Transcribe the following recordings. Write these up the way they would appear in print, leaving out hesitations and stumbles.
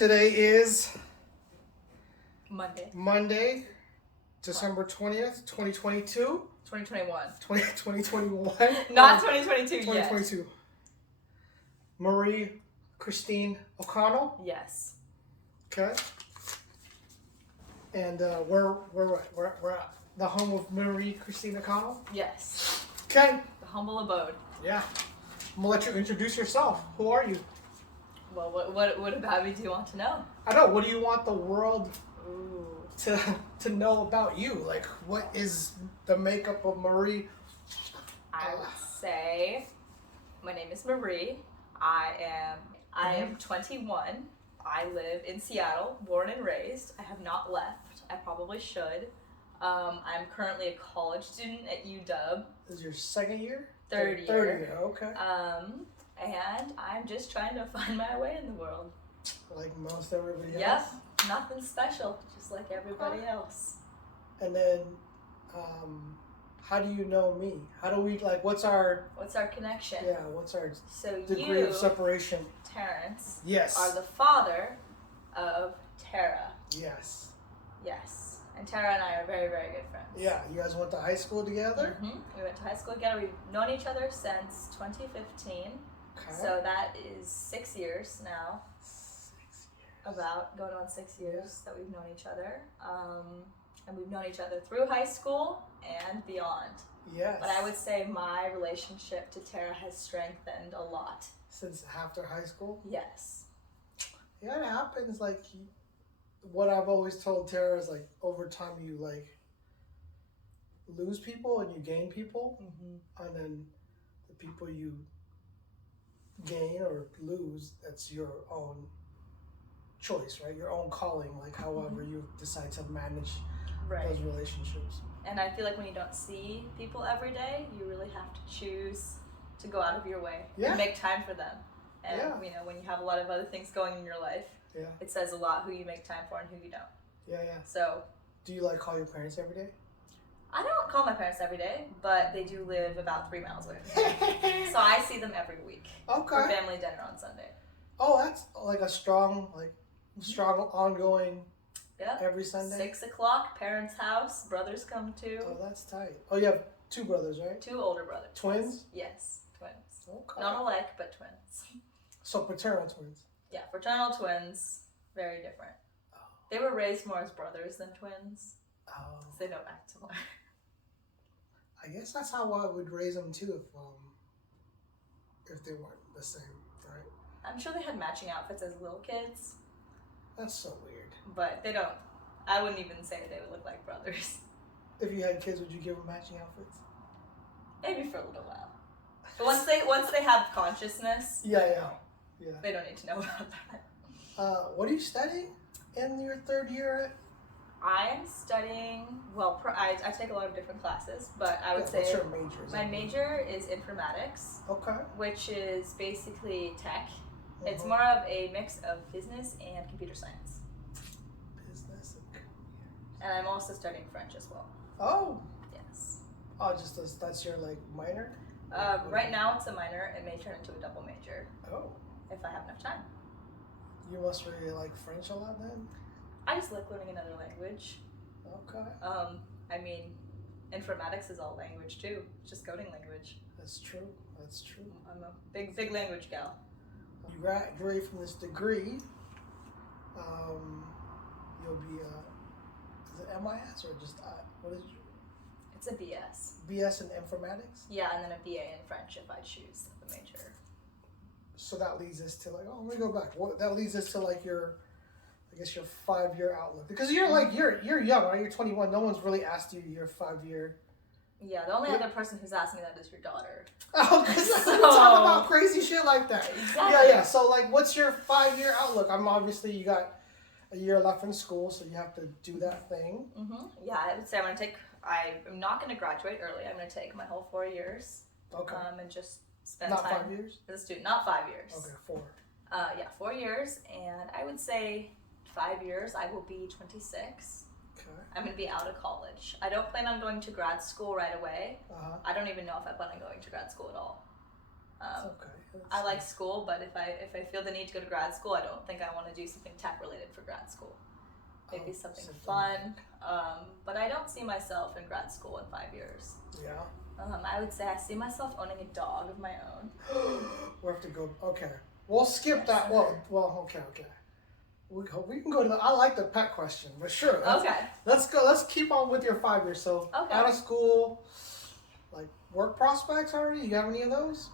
Today is Monday, December 20th, 2022. 2021. 2021. Not 2022 yet. 2022. Marie Christine O'Connell. Yes. Okay. And we're at the home of Marie Christine O'Connell. Yes. Okay. The humble abode. Yeah. I'm gonna let you introduce yourself. Who are you? Well, what about me do you want to know? I know. What do you want the world Ooh. to know about you? Like, what is the makeup of Marie? I would say my name is Marie. I am 21. I live in Seattle, born and raised. I have not left. I probably should. I'm currently a college student at UW. This is your second year? Third year. Third year, okay. And I'm just trying to find my way in the world. Like most everybody else? Yep, nothing special, just like everybody else. And then, how do you know me? How do we, like, what's our connection? Yeah, what's our So degree of separation? Terence, yes, are the father of Tara. Yes. Yes. And Tara and I are very, very good friends. Yeah, you guys went to high school together? Mm-hmm. We went to high school together. We've known each other since 2015. Okay. So that is 6 years now. 6 years. About going on 6 years that we've known each other. And we've known each other through high school and beyond. Yes. But I would say my relationship to Tara has strengthened a lot. Since after high school? Yes. Yeah, it happens. Like, what I've always told Tara is, like, over time you, like, lose people and you gain people. Mm-hmm. And then the people you gain or lose, that's your own choice, right? Your own calling, like however you decide to manage those relationships. And I feel like when you don't see people every day, you really have to choose to go out of your way and make time for them. And you know, when you have a lot of other things going in your life, it says a lot who you make time for and who you don't. Yeah. So, do you, like, call your parents every day? I don't call my parents every day, but they do live about 3 miles away from me. So I see them every week. Okay. For family dinner on Sunday. Oh, that's like a strong, ongoing. Yeah. Every Sunday. 6 o'clock, parents' house. Brothers come too. Oh, that's tight. Oh, you have 2 brothers, right? 2 older brothers. Twins? Yes, twins. Okay. Not alike, but twins. So paternal twins. Yeah, fraternal twins. Very different. Oh. They were raised more as brothers than twins. Oh. So they don't act similar. I guess that's how I would raise them too, if they weren't the same, right? I'm sure they had matching outfits as little kids. That's so weird. But they don't. I wouldn't even say they would look like brothers. If you had kids, would you give them matching outfits? Maybe for a little while. But once they have consciousness, yeah, they don't need to know about that. What are you studying in your third year? I am studying, I take a lot of different classes, but I would say what's your major? My major is informatics, which is basically tech. It's more of a mix of business and computer science. Business and computer. And I'm also studying French as well. Oh. Yes. Oh, that's your, like, minor? Right now it's a minor. It may turn into a double major. Oh. If I have enough time. You must really like French a lot then? I just like learning another language. Okay. I mean, informatics is all language too. It's just coding language. That's true. I'm a big language gal. You graduate from this degree. You'll be is it MIS or just what is it? It's a BS. BS in informatics? Yeah, and then a BA in French if I choose the major. So that leads us to, like, let me go back. That leads us to, like, your 5-year outlook. Because you're young, right? You're 21. No one's really asked you your 5-year. Yeah, the only other person who's asked me that is your daughter. Oh, because we talk about crazy shit like that. Exactly. Yeah. So, like, what's your 5-year outlook? Obviously, you got a year left in school, so you have to do that thing. Mm-hmm. Yeah, I would say I'm not going to graduate early. I'm going to take my whole 4 years. Okay. And just spend not time 5 years? as a student. Not 5 years. Okay, 4. 4 years, and I would say 5 years I will be 26. Okay. I'm going to be out of college. I don't plan on going to grad school right away. Uh-huh. I don't even know if I plan on going to grad school at all. I like school, but if I feel the need to go to grad school, I don't think I want to do something tech related for grad school. Maybe something fun. But I don't see myself in grad school in 5 years. Yeah. I would say I see myself owning a dog of my own. We have to go. Okay. We'll skip that. Well. Okay. We can go to the. I like the pet question, but sure. Let's go. Let's keep on with your 5 years. So out of school, like work prospects already. You have any of those?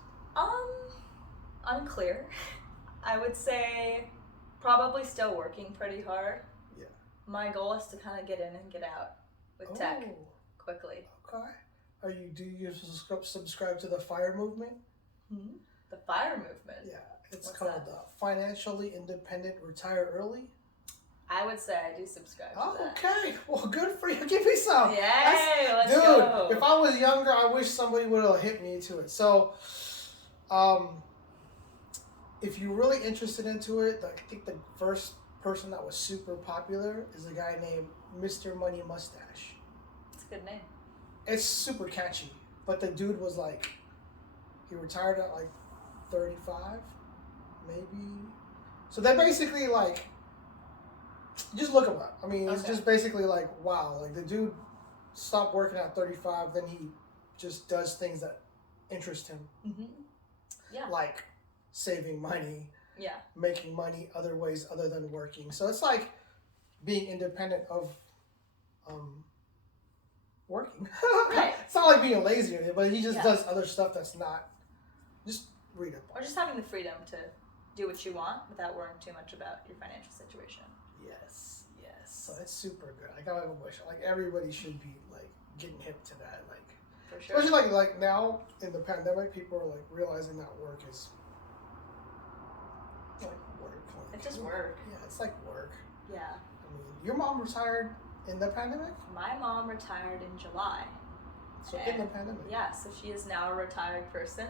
Unclear. I would say probably still working pretty hard. Yeah. My goal is to kind of get in and get out with tech quickly. Okay. Do you subscribe to the FIRE movement? Mm-hmm. The FIRE movement? Yeah. It's called Financially Independent Retire Early. I would say I do subscribe to that. Okay. Well, good for you. Give me some. Yay, let's go. Dude, if I was younger, I wish somebody would have hit me to it. So, if you're really interested into it, I think the first person that was super popular is a guy named Mr. Money Mustache. It's a good name. It's super catchy. But the dude was like, he retired at like 35, maybe. So they basically like, just look him up. I mean, it's just basically like, wow. Like the dude stopped working at 35, then he just does things that interest him. Mm-hmm. Yeah. Like saving money. Yeah. Making money other ways other than working. So it's like being independent of working. Right. It's not like being lazy, but he just does other stuff that's not. Just read it. Or just having the freedom to do what you want without worrying too much about your financial situation. Yes. So it's super good. Like I wish, like everybody should be like getting hip to that. Like for sure. Especially like now in the pandemic, people are like realizing that work is like work. It's just work. Yeah, it's like work. Yeah. I mean, your mom retired in the pandemic? My mom retired in July. So in the pandemic. Yeah, so she is now a retired person.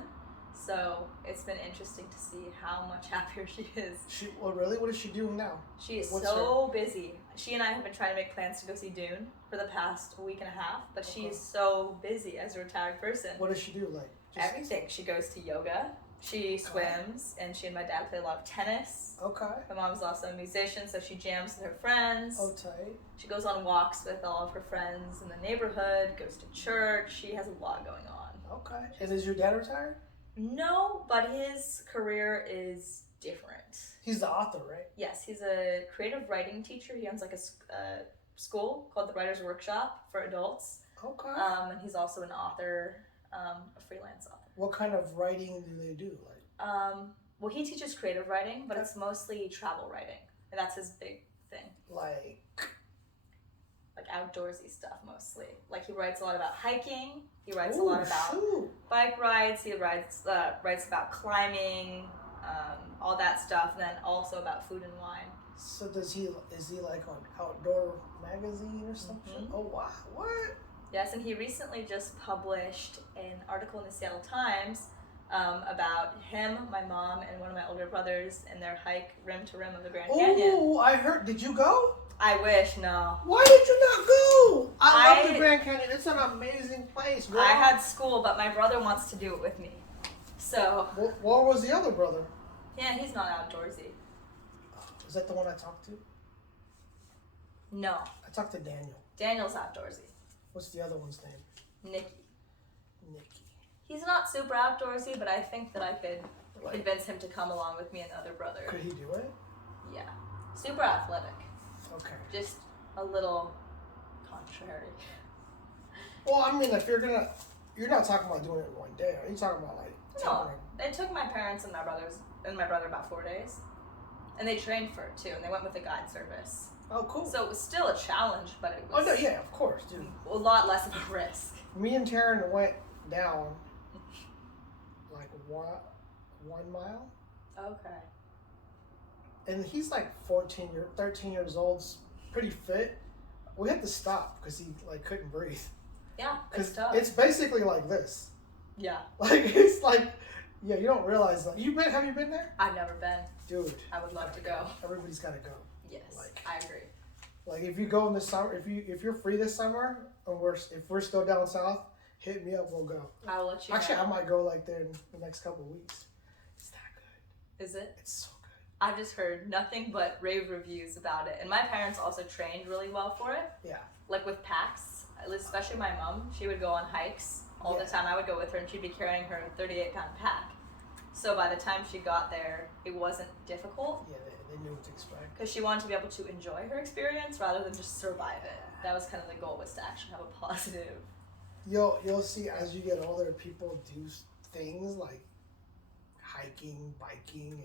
So it's been interesting to see how much happier she is. Really? What is she doing now? She is so busy. She and I have been trying to make plans to go see Dune for the past week and a half, but she is so busy as a retired person. What does she do? Like everything. She goes to yoga. She swims, and she and my dad play a lot of tennis. Okay. My mom's also a musician, so she jams with her friends. Oh, tight. She goes on walks with all of her friends in the neighborhood, goes to church. She has a lot going on. Okay. And is your dad retired? No, but his career is different. He's the author, right? Yes, he's a creative writing teacher. He owns like a school called the Writers Workshop for adults. Okay. And he's also an author, a freelance author. What kind of writing do they do? Like, well, he teaches creative writing, but it's mostly travel writing, and that's his big thing. Like outdoorsy stuff mostly. Like he writes a lot about hiking. He writes a lot about bike rides. He writes about climbing, all that stuff, and then also about food and wine. So is he like on Outdoor Magazine or something? Mm-hmm. Oh wow, what? Yes, and he recently just published an article in the Seattle Times about him, my mom, and one of my older brothers and their hike rim to rim of the Grand Canyon. Oh, I heard. Did you go? I wish, no. Why did you not go? I love the Grand Canyon. It's an amazing place, girl. I had school, but my brother wants to do it with me. So. Where was the other brother? Yeah, he's not outdoorsy. Is that the one I talked to? No. I talked to Daniel. Daniel's outdoorsy. What's the other one's name? Nicky. He's not super outdoorsy, but I think that I could convince him to come along with me and the other brother. Could he do it? Yeah. Super athletic. Okay. Just a little contrary. Well, I mean, if you're not talking about doing it in one day. Are you talking about like? No, it took my parents and my brother about 4 days, and they trained for it too, and they went with a guide service. Oh, cool. So it was still a challenge, but it was. Oh no, yeah, of course, dude. A lot less of a risk. Me and Terence went down like 1 mile. Okay. And he's like 13 years old, pretty fit. We had to stop because he like couldn't breathe. Yeah, it's tough. It's basically like this. Yeah. Like it's like, yeah, you don't realize that. Have you been there? I've never been. Dude. I would love to go. Everybody's got to go. Yes, I agree. Like if you go in the summer, if you're free this summer, and if we're still down south, hit me up. We'll go. I will let you Actually, know. I might go like there in the next couple of weeks. It's that good. Is it? It's so good. I've just heard nothing but rave reviews about it. And my parents also trained really well for it. Yeah. Like with packs, especially my mom, she would go on hikes all the time. I would go with her and she'd be carrying her 38-pound pack. So by the time she got there, it wasn't difficult. Yeah, they knew what to expect. Because she wanted to be able to enjoy her experience rather than just survive it. That was kind of the goal, was to actually have a positive. You'll see as you get older, people do things like hiking, biking, and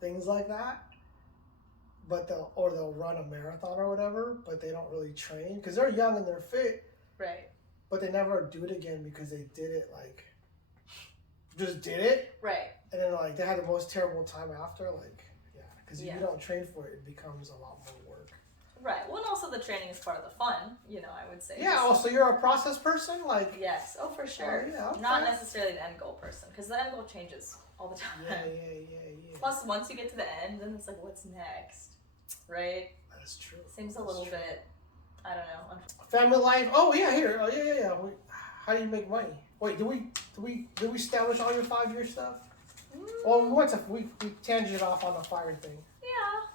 things like that. But they'll run a marathon or whatever, but they don't really train because they're young and they're fit. Right. But they never do it again because they did it like just did it. Right. And then like they had the most terrible time after, like because if you don't train for it, it becomes a lot more work. Right. Well, and also the training is part of the fun, I would say. Yeah. Also, you're a process person, like. Yes. Oh, for sure. Oh, yeah, okay. Not necessarily an end goal person, because the end goal changes all the time. Yeah. Plus, once you get to the end, then it's like, what's next, right? That's true. Seems a little bit, I don't know. Family life. Oh yeah, here. Oh yeah. How do you make money? Wait, did we establish all your 5-year stuff? Well, we tangent off on the fire thing. Yeah.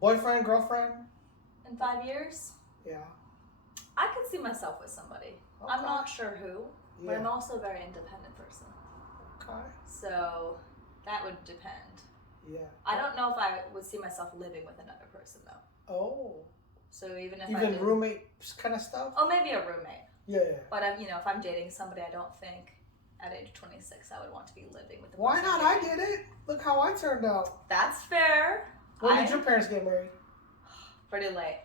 Boyfriend, girlfriend? In 5 years? Yeah. I could see myself with somebody. Okay. I'm not sure who, but I'm also a very independent person. Okay. So that would depend. Yeah. I don't know if I would see myself living with another person though. Oh. So even roommate kind of stuff? Oh, maybe a roommate. Yeah. But if I'm dating somebody, I don't think at age 26 I would want to be living with them. Why not? I did it. Look how I turned out. That's fair. When did your parents get married? Pretty late.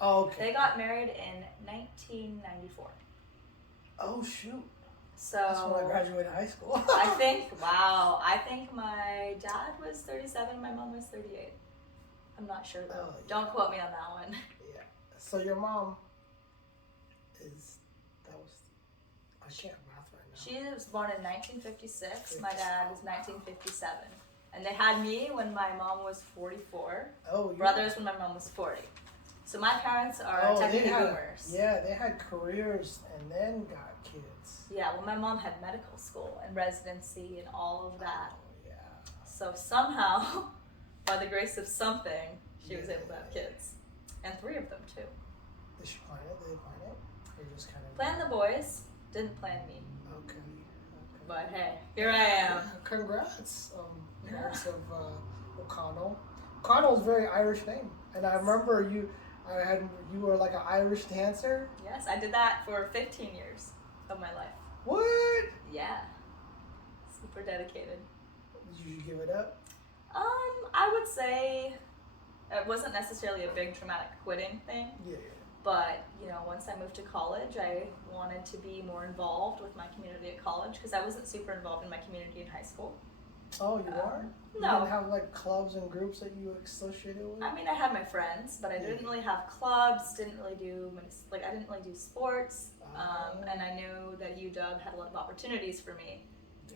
Oh, okay. They got married in 1994. Oh, shoot. So that's when I graduated high school. I think my dad was 37, my mom was 38. I'm not sure though. Oh, yeah. Don't quote me on that one. Yeah. So your mom I can't math right now. She was born in 1956. My dad was 1957. And they had me when my mom was 44. Oh, yeah. Brothers when my mom was 40. So my parents are technically boomers. Yeah, they had careers and then got kids. Yeah, well, my mom had medical school and residency and all of that. Oh, yeah. So somehow, by the grace of something, she was able to have kids. And 3 of them, too. Did she plan it? Did they plan it? Or just kind of... Planned the boys, didn't plan me. Okay. But hey, here I am. Yeah, congrats, parents of O'Connell. O'Connell's a very Irish name. And I remember you were like an Irish dancer. Yes, I did that for 15 years of my life. What? Yeah. Super dedicated. Did you give it up? I would say it wasn't necessarily a big traumatic quitting thing. Yeah. But, once I moved to college, I wanted to be more involved with my community at college because I wasn't super involved in my community in high school. Oh, you are? No. You didn't have like clubs and groups that you associated with? I mean, I had my friends, but I didn't really have clubs, I didn't really do sports. And I knew that UW had a lot of opportunities for me.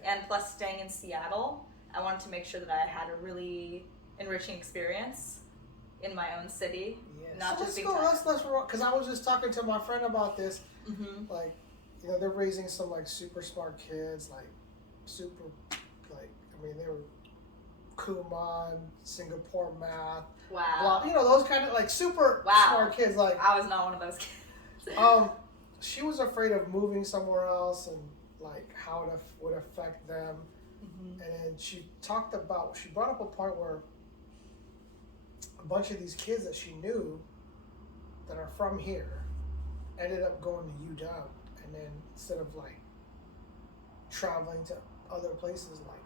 Yeah. And plus staying in Seattle, I wanted to make sure that I had a really enriching experience in my own city. Yeah. Not so just let's because I was just talking to my friend about this. Mm-hmm. Like, they're raising some like super smart kids, like super, like, they were Kumon, Singapore math. Wow. Blah, those kind of like super smart kids. Like, I was not one of those kids. She was afraid of moving somewhere else and like how it would affect them. Mm-hmm. And then she brought up a point where a bunch of these kids that she knew that are from here ended up going to UW, and then instead of like traveling to other places, like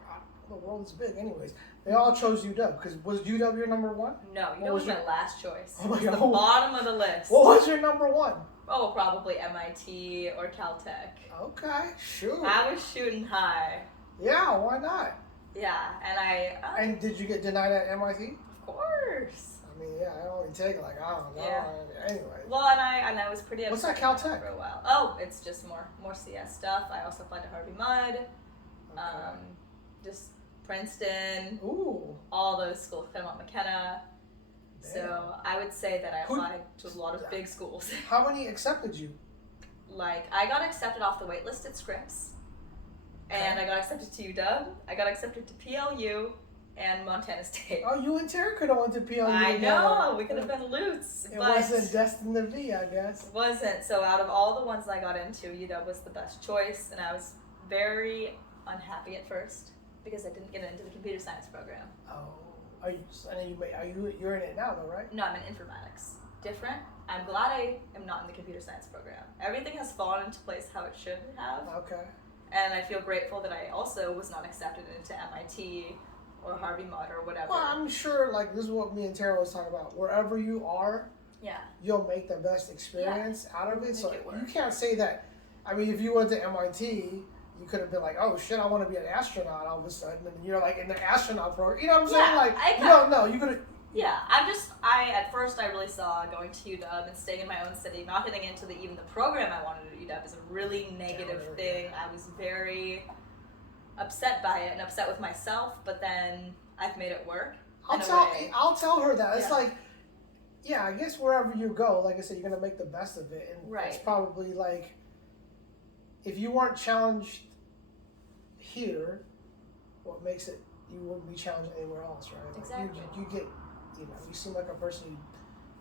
the world is big. Anyways, they all chose UW because was UW your number one? No, UW was my last choice. Oh my God. The bottom of the list. What was your number one? Oh, probably MIT or Caltech. Okay, shoot. I was shooting high. Yeah, why not? Yeah, and and did you get denied at MIT? Of course. I only take I don't know. Yeah. Anyway. Well, and I was pretty upset. What's that Caltech? For a while. Oh, it's just more CS stuff. I also applied to Harvey Mudd. Okay. Just Princeton. Ooh. All those schools. Claremont McKenna. Damn. So I would say that I applied to a lot of big schools. How many accepted you? like, I got accepted off the wait list at Scripps, and I got accepted to UW, I got accepted to PLU, and Montana State. Oh, you and Terry could have went to PLU. I know, we could have been Lutz. It wasn't destined to be, I guess. It wasn't. So out of all the ones I got into, UW was the best choice, and I was very unhappy at first because I didn't get into the computer science program. Oh, you're in it now though, right? No, I'm in informatics. Different. I'm glad I am not in the computer science program. Everything has fallen into place how it should have. Okay. And I feel grateful that I also was not accepted into MIT or Harvey Mudd or whatever. Well, I'm sure, like, this is what me and Tara was talking about. Wherever you are, you'll make the best experience out of it. So you can't say that. I mean, if you went to MIT, you could have been like, oh shit, I want to be an astronaut all of a sudden, and you're like in the astronaut program. You know what I'm saying? Like, no, you could have. Yeah, at first I really saw going to UW and staying in my own city, not getting into even the program I wanted at UW is a really negative thing. I was very upset by it and upset with myself, but then I've made it work. I'll tell her that. It's like, yeah, I guess wherever you go, like I said, you're going to make the best of it. And it's probably like, if you weren't challenged here, what makes it, you wouldn't be challenged anywhere else, right? Like exactly. You get, you seem like a person,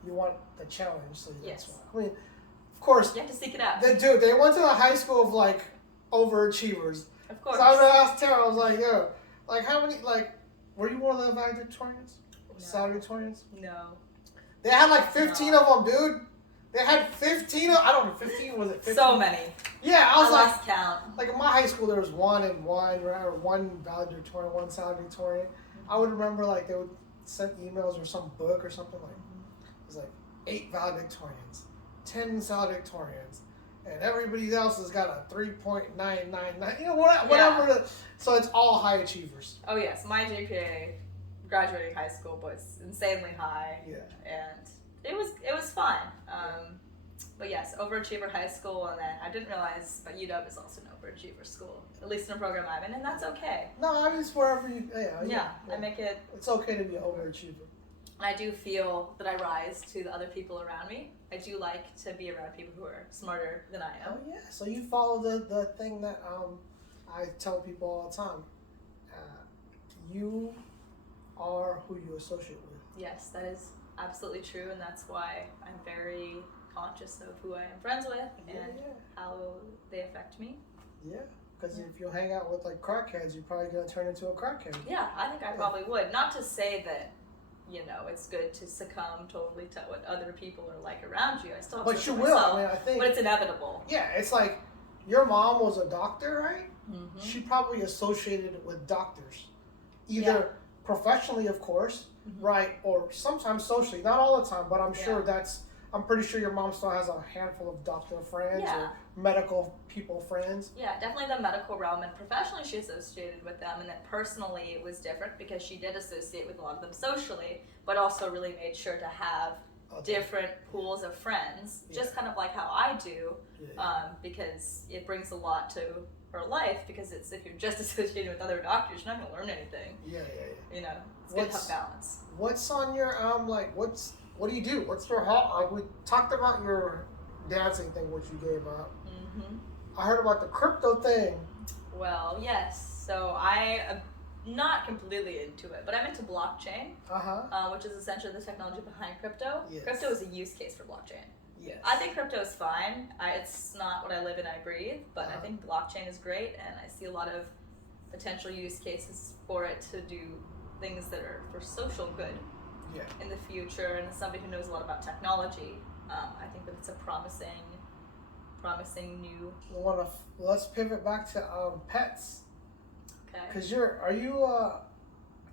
you want the challenge, so that's why. I mean, of course. You have to seek it out. They went to the high school of, like, overachievers. Of course. So I was going to ask Tara, I was like, yo, like, how many, like, were you one of the valedictorians? No. Salutatorians? No. They had, like, 15 of them, dude. They had 15 I don't know, 15, was it 15? So many. Yeah, I was like, lost count. Like, in my high school, there was one valedictorian, one salutatorian. I would remember, like, they would send emails or some book or something, like, it was like 8 valedictorians, 10 salutatorians, and everybody else has got a 3.999, whatever. So it's all high achievers. Oh yes, my GPA graduating high school was insanely high. Yeah. And it was fun. But yes, overachiever high school, and then I didn't realize, but UW is also an overachiever school, at least in the program I'm in, and that's okay. No, I mean, it's wherever you, I make it. It's okay to be an overachiever. I do feel that I rise to the other people around me. I do like to be around people who are smarter than I am. Oh yeah, so you follow the thing that I tell people all the time. You are who you associate with. Yes, that is absolutely true, and that's why I'm very conscious of who I am friends with and how they affect me. Yeah, because if you hang out with like crackheads, you're probably going to turn into a crackhead. Yeah, I think I probably would. Not to say that, it's good to succumb totally to what other people are like around you. I still have but to you myself, will. I mean, I think. But it's inevitable. Yeah, it's like your mom was a doctor, right? Mm-hmm. She probably associated it with doctors, either professionally, of course, right, or sometimes socially. Not all the time, but I'm sure I'm pretty sure your mom still has a handful of doctor friends or medical people friends. Yeah, definitely the medical realm, and professionally she associated with them, and then personally it was different because she did associate with a lot of them socially, but also really made sure to have different pools of friends, just kind of like how I do, because it brings a lot to her life, because it's, if you're just associated with other doctors, you're not going to learn anything. It's good to have balance. What's on your, what do you do? What's your we talked about your dancing thing, which you gave up. Mm-hmm. I heard about the crypto thing. Well, yes. So I am not completely into it, but I'm into blockchain, which is essentially the technology behind crypto. Yes. Crypto is a use case for blockchain. Yes. I think crypto is fine. It's not what I live and I breathe, but I think blockchain is great, and I see a lot of potential use cases for it to do things that are for social good in the future. And as somebody who knows a lot about technology, I think that it's a promising new. Let's pivot back to pets. Okay. Because are you a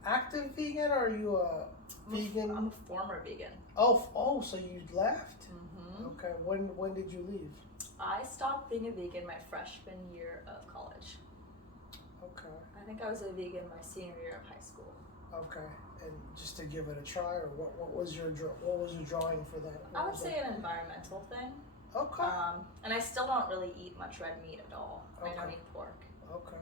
active vegan or are you a vegan? I'm a former vegan. Oh, so you left? Mm-hmm. Okay. When did you leave? I stopped being a vegan my freshman year of college. Okay. I think I was a vegan my senior year of high school. Okay. And just to give it a try, or what was your drawing for that? I would say an environmental thing. Okay. And I still don't really eat much red meat at all. Okay. I don't eat pork. Okay.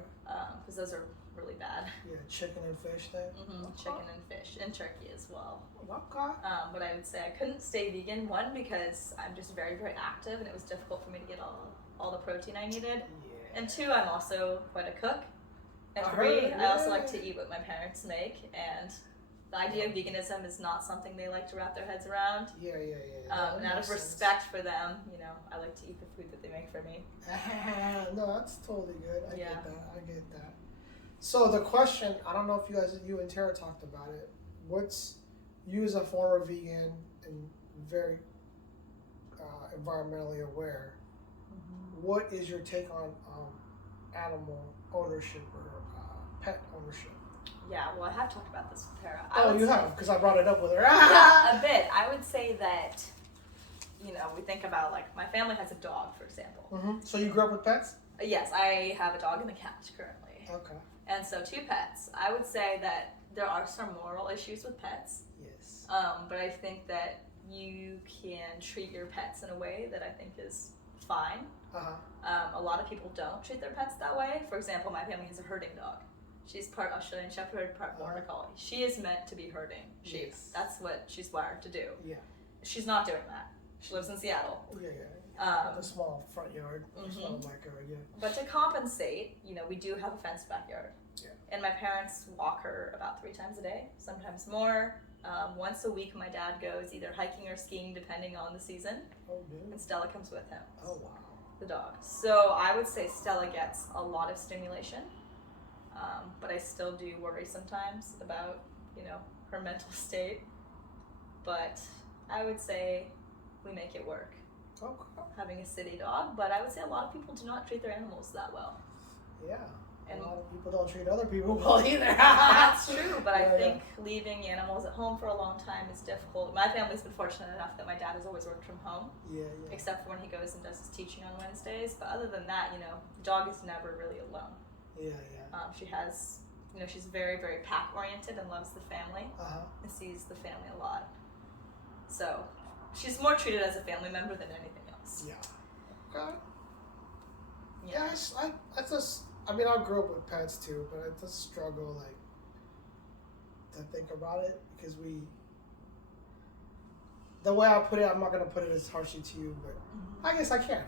Because those are really bad. Yeah, chicken and fish then? Mm-hmm. Okay. Chicken and fish, and turkey as well. Okay. But I would say I couldn't stay vegan, one, because I'm just very, very active, and it was difficult for me to get all the protein I needed. Yeah. And 2, I'm also quite a cook. And 3, I also like to eat what my parents make. And the idea of veganism is not something they like to wrap their heads around. Yeah. And out of respect for them, I like to eat the food that they make for me. No, that's totally good. I get that. So the question, I don't know if you and Tara talked about it. What's, you as a former vegan and very environmentally aware, what is your take on animal ownership or pet ownership? Yeah, well, I have talked about this with Tara. You have, because I brought it up with her. Yeah, a bit. I would say that, we think about, my family has a dog, for example. Mm-hmm. So you grew up with pets? Yes, I have a dog and a cat currently. Okay. And so 2 pets. I would say that there are some moral issues with pets. Yes. But I think that you can treat your pets in a way that I think is fine. A lot of people don't treat their pets that way. For example, my family has a herding dog. She's part Australian Shepherd, part Border Collie. She is meant to be herding sheep. Yes. That's what she's wired to do. Yeah. She's not doing that. She lives in Seattle. Yeah. A small front yard, small backyard, yeah. But to compensate, we do have a fenced backyard. Yeah. And my parents walk her about 3 times a day, sometimes more. Once a week, my dad goes either hiking or skiing, depending on the season. Oh, dude. And Stella comes with him. Oh, wow. The dog. So I would say Stella gets a lot of stimulation. But I still do worry sometimes about, her mental state. But I would say we make it work. Okay. Having a city dog, but I would say a lot of people do not treat their animals that well. Yeah. And a lot of people don't treat other people well either. That's true, but I think leaving animals at home for a long time is difficult. My family's been fortunate enough that my dad has always worked from home. Yeah. Except for when he goes and does his teaching on Wednesdays. But other than that, the dog is never really alone. Yeah. She has, she's very, very pack oriented and loves the family and sees the family a lot. So she's more treated as a family member than anything else. Yeah. Okay. Yeah, I grew up with pets too, but I just struggle to think about it because the way I put it, I'm not gonna put it as harshly to you, but I guess I can.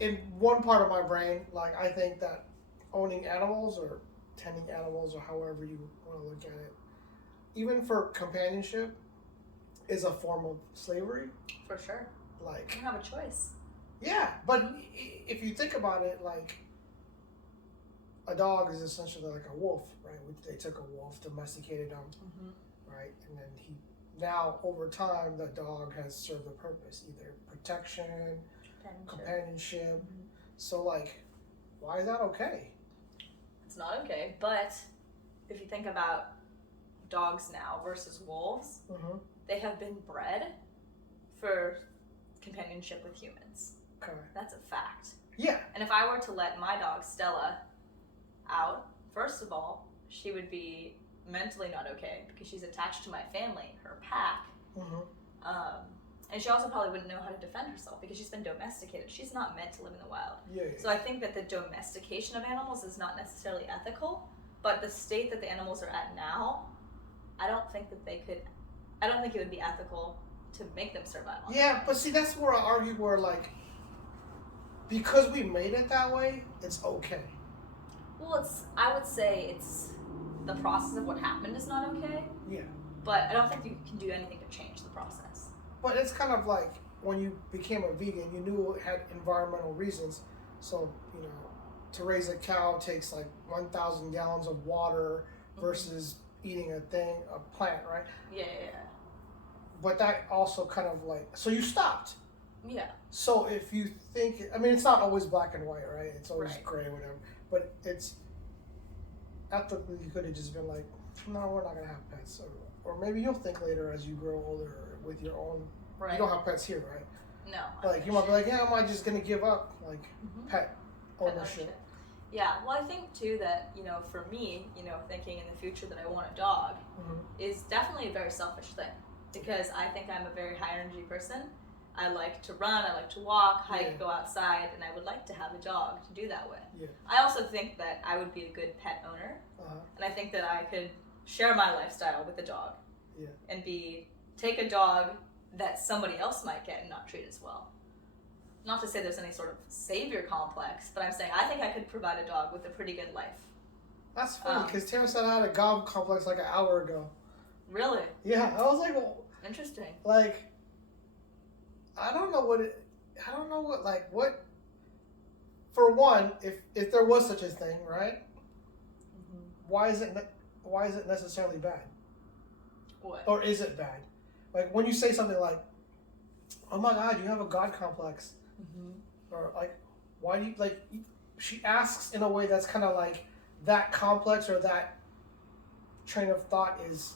In one part of my brain, I think that owning animals or tending animals or however you want to look at it, even for companionship, is a form of slavery. For sure. You don't have a choice. Yeah, but if you think about it, a dog is essentially like a wolf, right? They took a wolf, domesticated him, right? And then now over time, the dog has served a purpose, either protection, companionship. So why is that okay? It's not okay, but if you think about dogs now versus wolves, they have been bred for companionship with humans. Okay. That's a fact. Yeah. And if I were to let my dog Stella out, first of all, she would be mentally not okay because she's attached to my family, her pack. And she also probably wouldn't know how to defend herself because she's been domesticated. She's not meant to live in the wild. Yeah. So I think that the domestication of animals is not necessarily ethical, but the state that the animals are at now, I don't think it would be ethical to make them survive. Yeah, but see, that's where I argue where, because we made it that way, it's okay. Well, I would say it's the process of what happened is not okay. Yeah. But I don't think you can do anything to change the process. But it's kind of like when you became a vegan, you knew it had environmental reasons. So, to raise a cow takes 1,000 gallons of water versus eating a plant, right? Yeah. But that also kind of so you stopped. Yeah. So if you think, it's not always black and white, right? It's always gray or whatever. But it's, ethically, you could have just been no, we're not going to have pets. Or maybe you'll think later as you grow older with your own, you don't have pets here, right? No. You might be am I just going to give up, pet ownership? Yeah, well, I think too that, for me, thinking in the future that I want a dog is definitely a very selfish thing because I think I'm a very high energy person. I like to run, I like to walk, hike, go outside, and I would like to have a dog to do that with. Yeah. I also think that I would be a good pet owner, and I think that I could share my lifestyle with a dog and take a dog that somebody else might get and not treat as well. Not to say there's any sort of savior complex, but I'm saying I think I could provide a dog with a pretty good life. That's funny, because Terence said I had a God complex like an hour ago. Really? Yeah, I was like, well, interesting. Like, I don't know what, for one, if there was such a thing, right? Mm-hmm. Why is it necessarily bad? What? Or is it bad? Like, when you say something like, oh my God, you have a God complex. Mm-hmm. Or like, why do you, like, she asks in a way that's kind of like, that complex or that train of thought is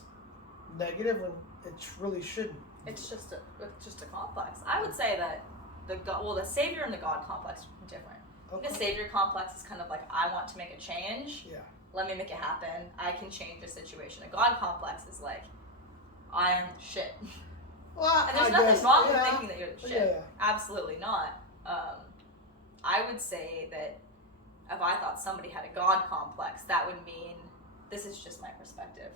negative when it really shouldn't. It's just a complex. I would say that the savior and the God complex are different. Okay. The savior complex is kind of like, I want to make a change. Yeah. Let me make it happen. I can change the situation. A God complex is like, I am the shit. Well, and there's nothing wrong with thinking that you're the shit. Yeah. Absolutely not. I would say that if I thought somebody had a God complex, that would mean, this is just my perspective,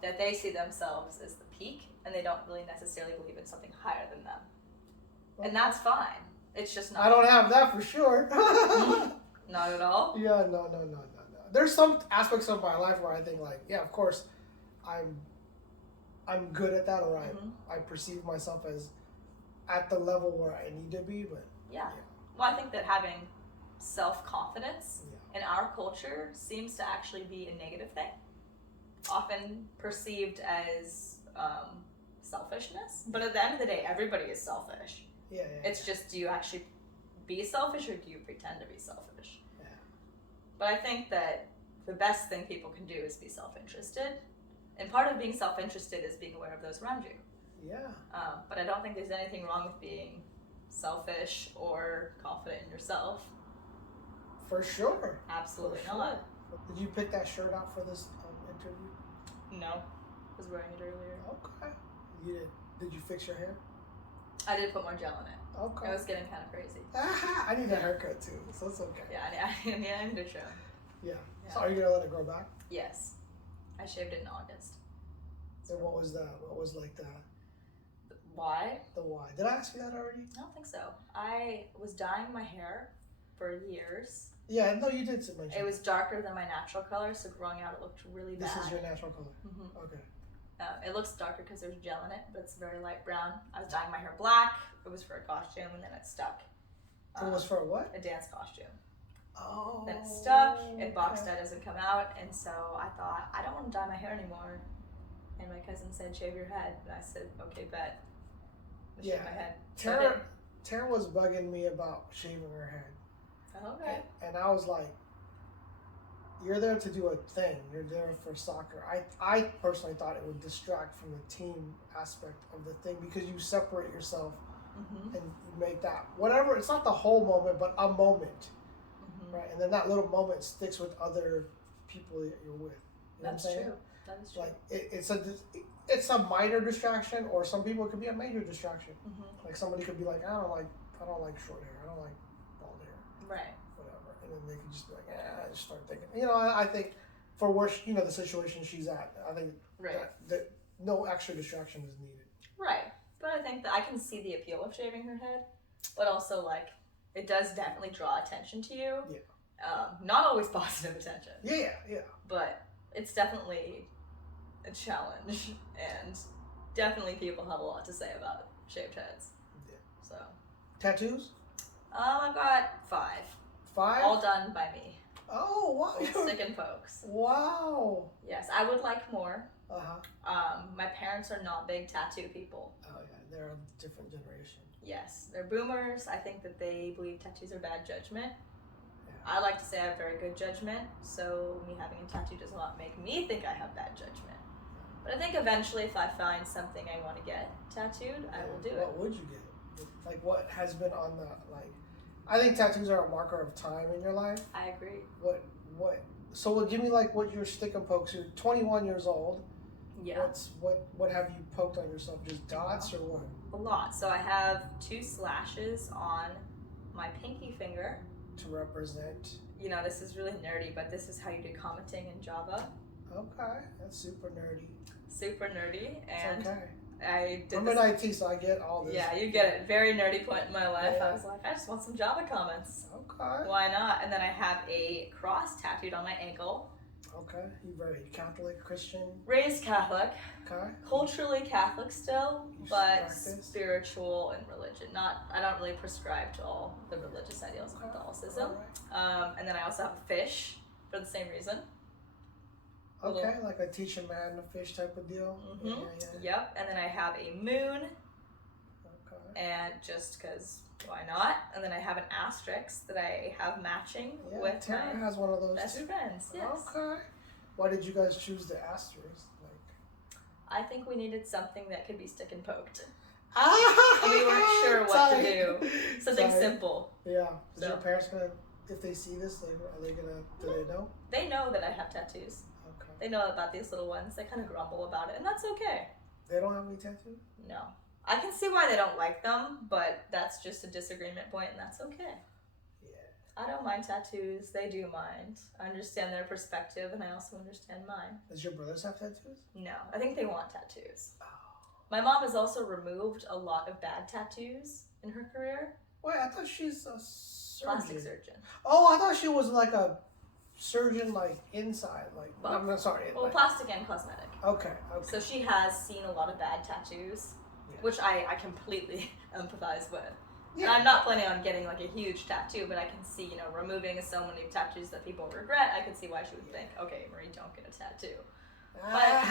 that they see themselves as the peak and they don't really necessarily believe in something higher than them. Okay. And that's fine. It's just not. I don't have that for sure. Not at all? Yeah, no. There's some aspects of my life where I think like, yeah, of course, I'm good at that, or I perceive myself as at the level where I need to be, but yeah. Well, I think that having self-confidence in our culture seems to actually be a negative thing, often perceived as selfishness, but at the end of the day, everybody is selfish. It's just, do you actually be selfish or do you pretend to be selfish? But I think that the best thing people can do is be self-interested, and part of being self-interested is being aware of those around you. But I don't think there's anything wrong with being selfish or confident in yourself. For sure. Absolutely not. Did you pick that shirt out for this interview? No. I was wearing it earlier. Okay. You did. Did you fix your hair? I did put more gel in it. Okay. It was getting kind of crazy. I need a haircut too, so it's okay. Yeah, I need a trim. Yeah. So are you going to let it grow back? Yes. I shaved it in August. And what was that? What was like the... Why? The why. Did I ask you that already? I don't think so. I was dyeing my hair for years. Yeah, no, you did mention it. Was darker than my natural color, so growing out it looked really bad. This is your natural color? Mm-hmm. Okay. It looks darker because there's gel in it, but it's very light brown. I was dyeing my hair black. It was for a costume, and then it stuck. It was for a what? A dance costume. Oh. Then it stuck. It box dye doesn't come out, and so I thought, I don't want to dye my hair anymore. And my cousin said, shave your head. And I said, okay, bet. Shave my head. Tara was bugging me about shaving her head. Okay. And I was like, you're there to do a thing. You're there for soccer. I personally thought it would distract from the team aspect of the thing, because you separate yourself and you make that, whatever, it's not the whole moment, but a moment. Right? And then that little moment sticks with other people that you're with. You know That's what I'm saying? True. That is true. Like, it's a minor distraction, or some people it could be a major distraction. Like somebody could be like, I don't like short hair. I don't like bald hair. Right. Whatever. And then they could just be like, I just start thinking. You know, I think for where the situation she's at, I think that no extra distraction is needed. Right. But I think that I can see the appeal of shaving her head, but also like it does definitely draw attention to you. Yeah. Not always positive attention. Yeah. But it's definitely a challenge, and definitely people have a lot to say about shaved heads. Yeah. So. Tattoos? I've got 5. 5? All done by me. Oh, wow. Stick and pokes. Wow. Yes, I would like more. My parents are not big tattoo people. Oh yeah, they're a different generation. Yes, they're boomers. I think that they believe tattoos are bad judgment. I like to say I have very good judgment, so me having a tattoo does not make me think I have bad judgment. But I think eventually if I find something I want to get tattooed, I will do it. What would you get? Like, what has been on the, like, I think tattoos are a marker of time in your life. I agree. What? So give me, like, what your stick and pokes. You're 21 years old. Yeah. What have you poked on yourself? Just dots or what? A lot. So I have 2 slashes on my pinky finger. To represent. You know, this is really nerdy, but this is how you do commenting in Java. Okay, that's super nerdy. Super nerdy. And it's okay. I did I'm in IT, so I get all this. Yeah, you get it. Very nerdy point in my life. I was like, I just want some Java comments. Okay. Why not? And then I have a cross tattooed on my ankle. Okay. You very Catholic, Christian? Raised Catholic. Okay. Culturally Catholic still, but practice? Spiritual and religion. I don't really prescribe to all the religious ideals of Catholicism. Right. And then I also have a fish for the same reason. Okay, like a teach a man a fish type of deal. Mm-hmm. Yeah. Yep. And then I have a moon. Okay. And just because, why not? And then I have an asterisk that I have matching with Terence has one of those best too. friends. Yes. Okay. Why did you guys choose the asterisk? I think we needed something that could be stick and poked. And we weren't sure what to do. Something simple. Yeah. Is your parents gonna, if they see this, are they gonna? Do they know? They know that I have tattoos. Okay. They know about these little ones. They kind of grumble about it, and that's okay. They don't have any tattoos? No. I can see why they don't like them, but that's just a disagreement point, and that's okay. Yeah. I don't mind tattoos. They do mind. I understand their perspective, and I also understand mine. Does your brothers have tattoos? No. I think they want tattoos. Oh. My mom has also removed a lot of bad tattoos in her career. Wait, I thought she's a surgeon. Plastic surgeon. Oh, I thought she was like a surgeon, like inside, like. Well, I'm sorry. Well, plastic and cosmetic. Okay. So she has seen a lot of bad tattoos, which I completely empathize with. Yeah. And I'm not planning on getting like a huge tattoo, but I can see, removing so many tattoos that people regret. I can see why she would think, okay, Marie, don't get a tattoo. But,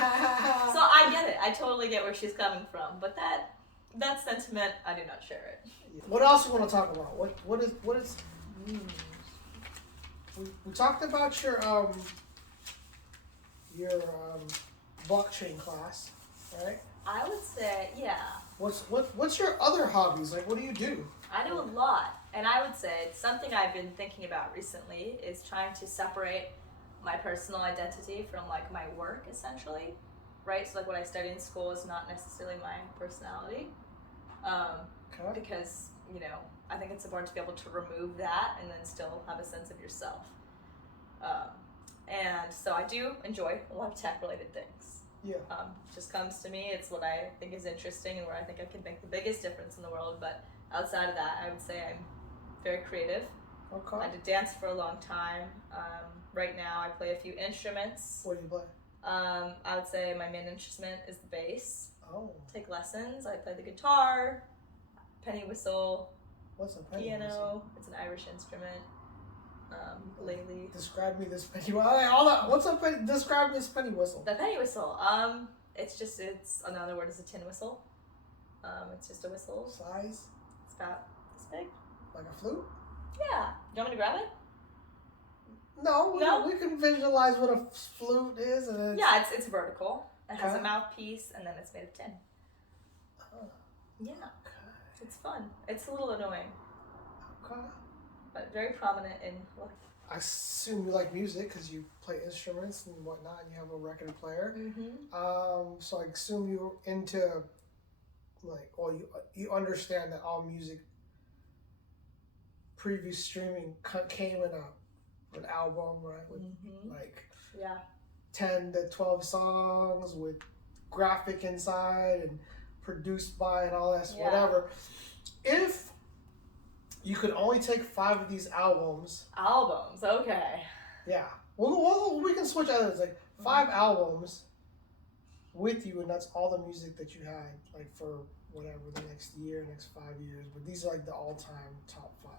so I get it. I totally get where she's coming from. But that sentiment, I do not share it. What else you want to talk about? What is? We talked about your blockchain class, right? I would say, yeah. What's your other hobbies? Like, what do you do? I do a lot, and I would say something I've been thinking about recently is trying to separate my personal identity from like my work, essentially, right? So like what I study in school is not necessarily my personality, because I think it's important to be able to remove that and then still have a sense of yourself. And so I do enjoy a lot of tech-related things. Yeah. Just comes to me. It's what I think is interesting and where I think I can make the biggest difference in the world. But outside of that, I would say I'm very creative. Okay. I did dance for a long time. Right now, I play a few instruments. What do you play? I would say my main instrument is the bass. Oh. Take lessons. I play the guitar, penny whistle. What's a penny piano. Whistle? It's an Irish instrument. Ukulele. Describe me this penny whistle. What's a penny? Describe this penny whistle. The penny whistle. It's another word is a tin whistle. It's just a whistle. Size? It's about this big. Like a flute? Yeah. Do you want me to grab it? No. We can visualize what a flute is, and it's vertical. It has a mouthpiece, and then it's made of tin. Oh. Yeah. Okay. It's fun. It's a little annoying. Okay. But very prominent in life. I assume you like music because you play instruments and whatnot, and you have a record player. Mm-hmm. So I assume you're into, you understand that all music, previous streaming came in an album, right? With 10 to 12 songs with graphic inside and produced by and all that, whatever. If you could only take 5 of these albums. Albums, okay. Yeah. Well, we can switch others. Like 5 albums with you, and that's all the music that you had, like for whatever, the next year, next 5 years. But these are like the all-time top 5.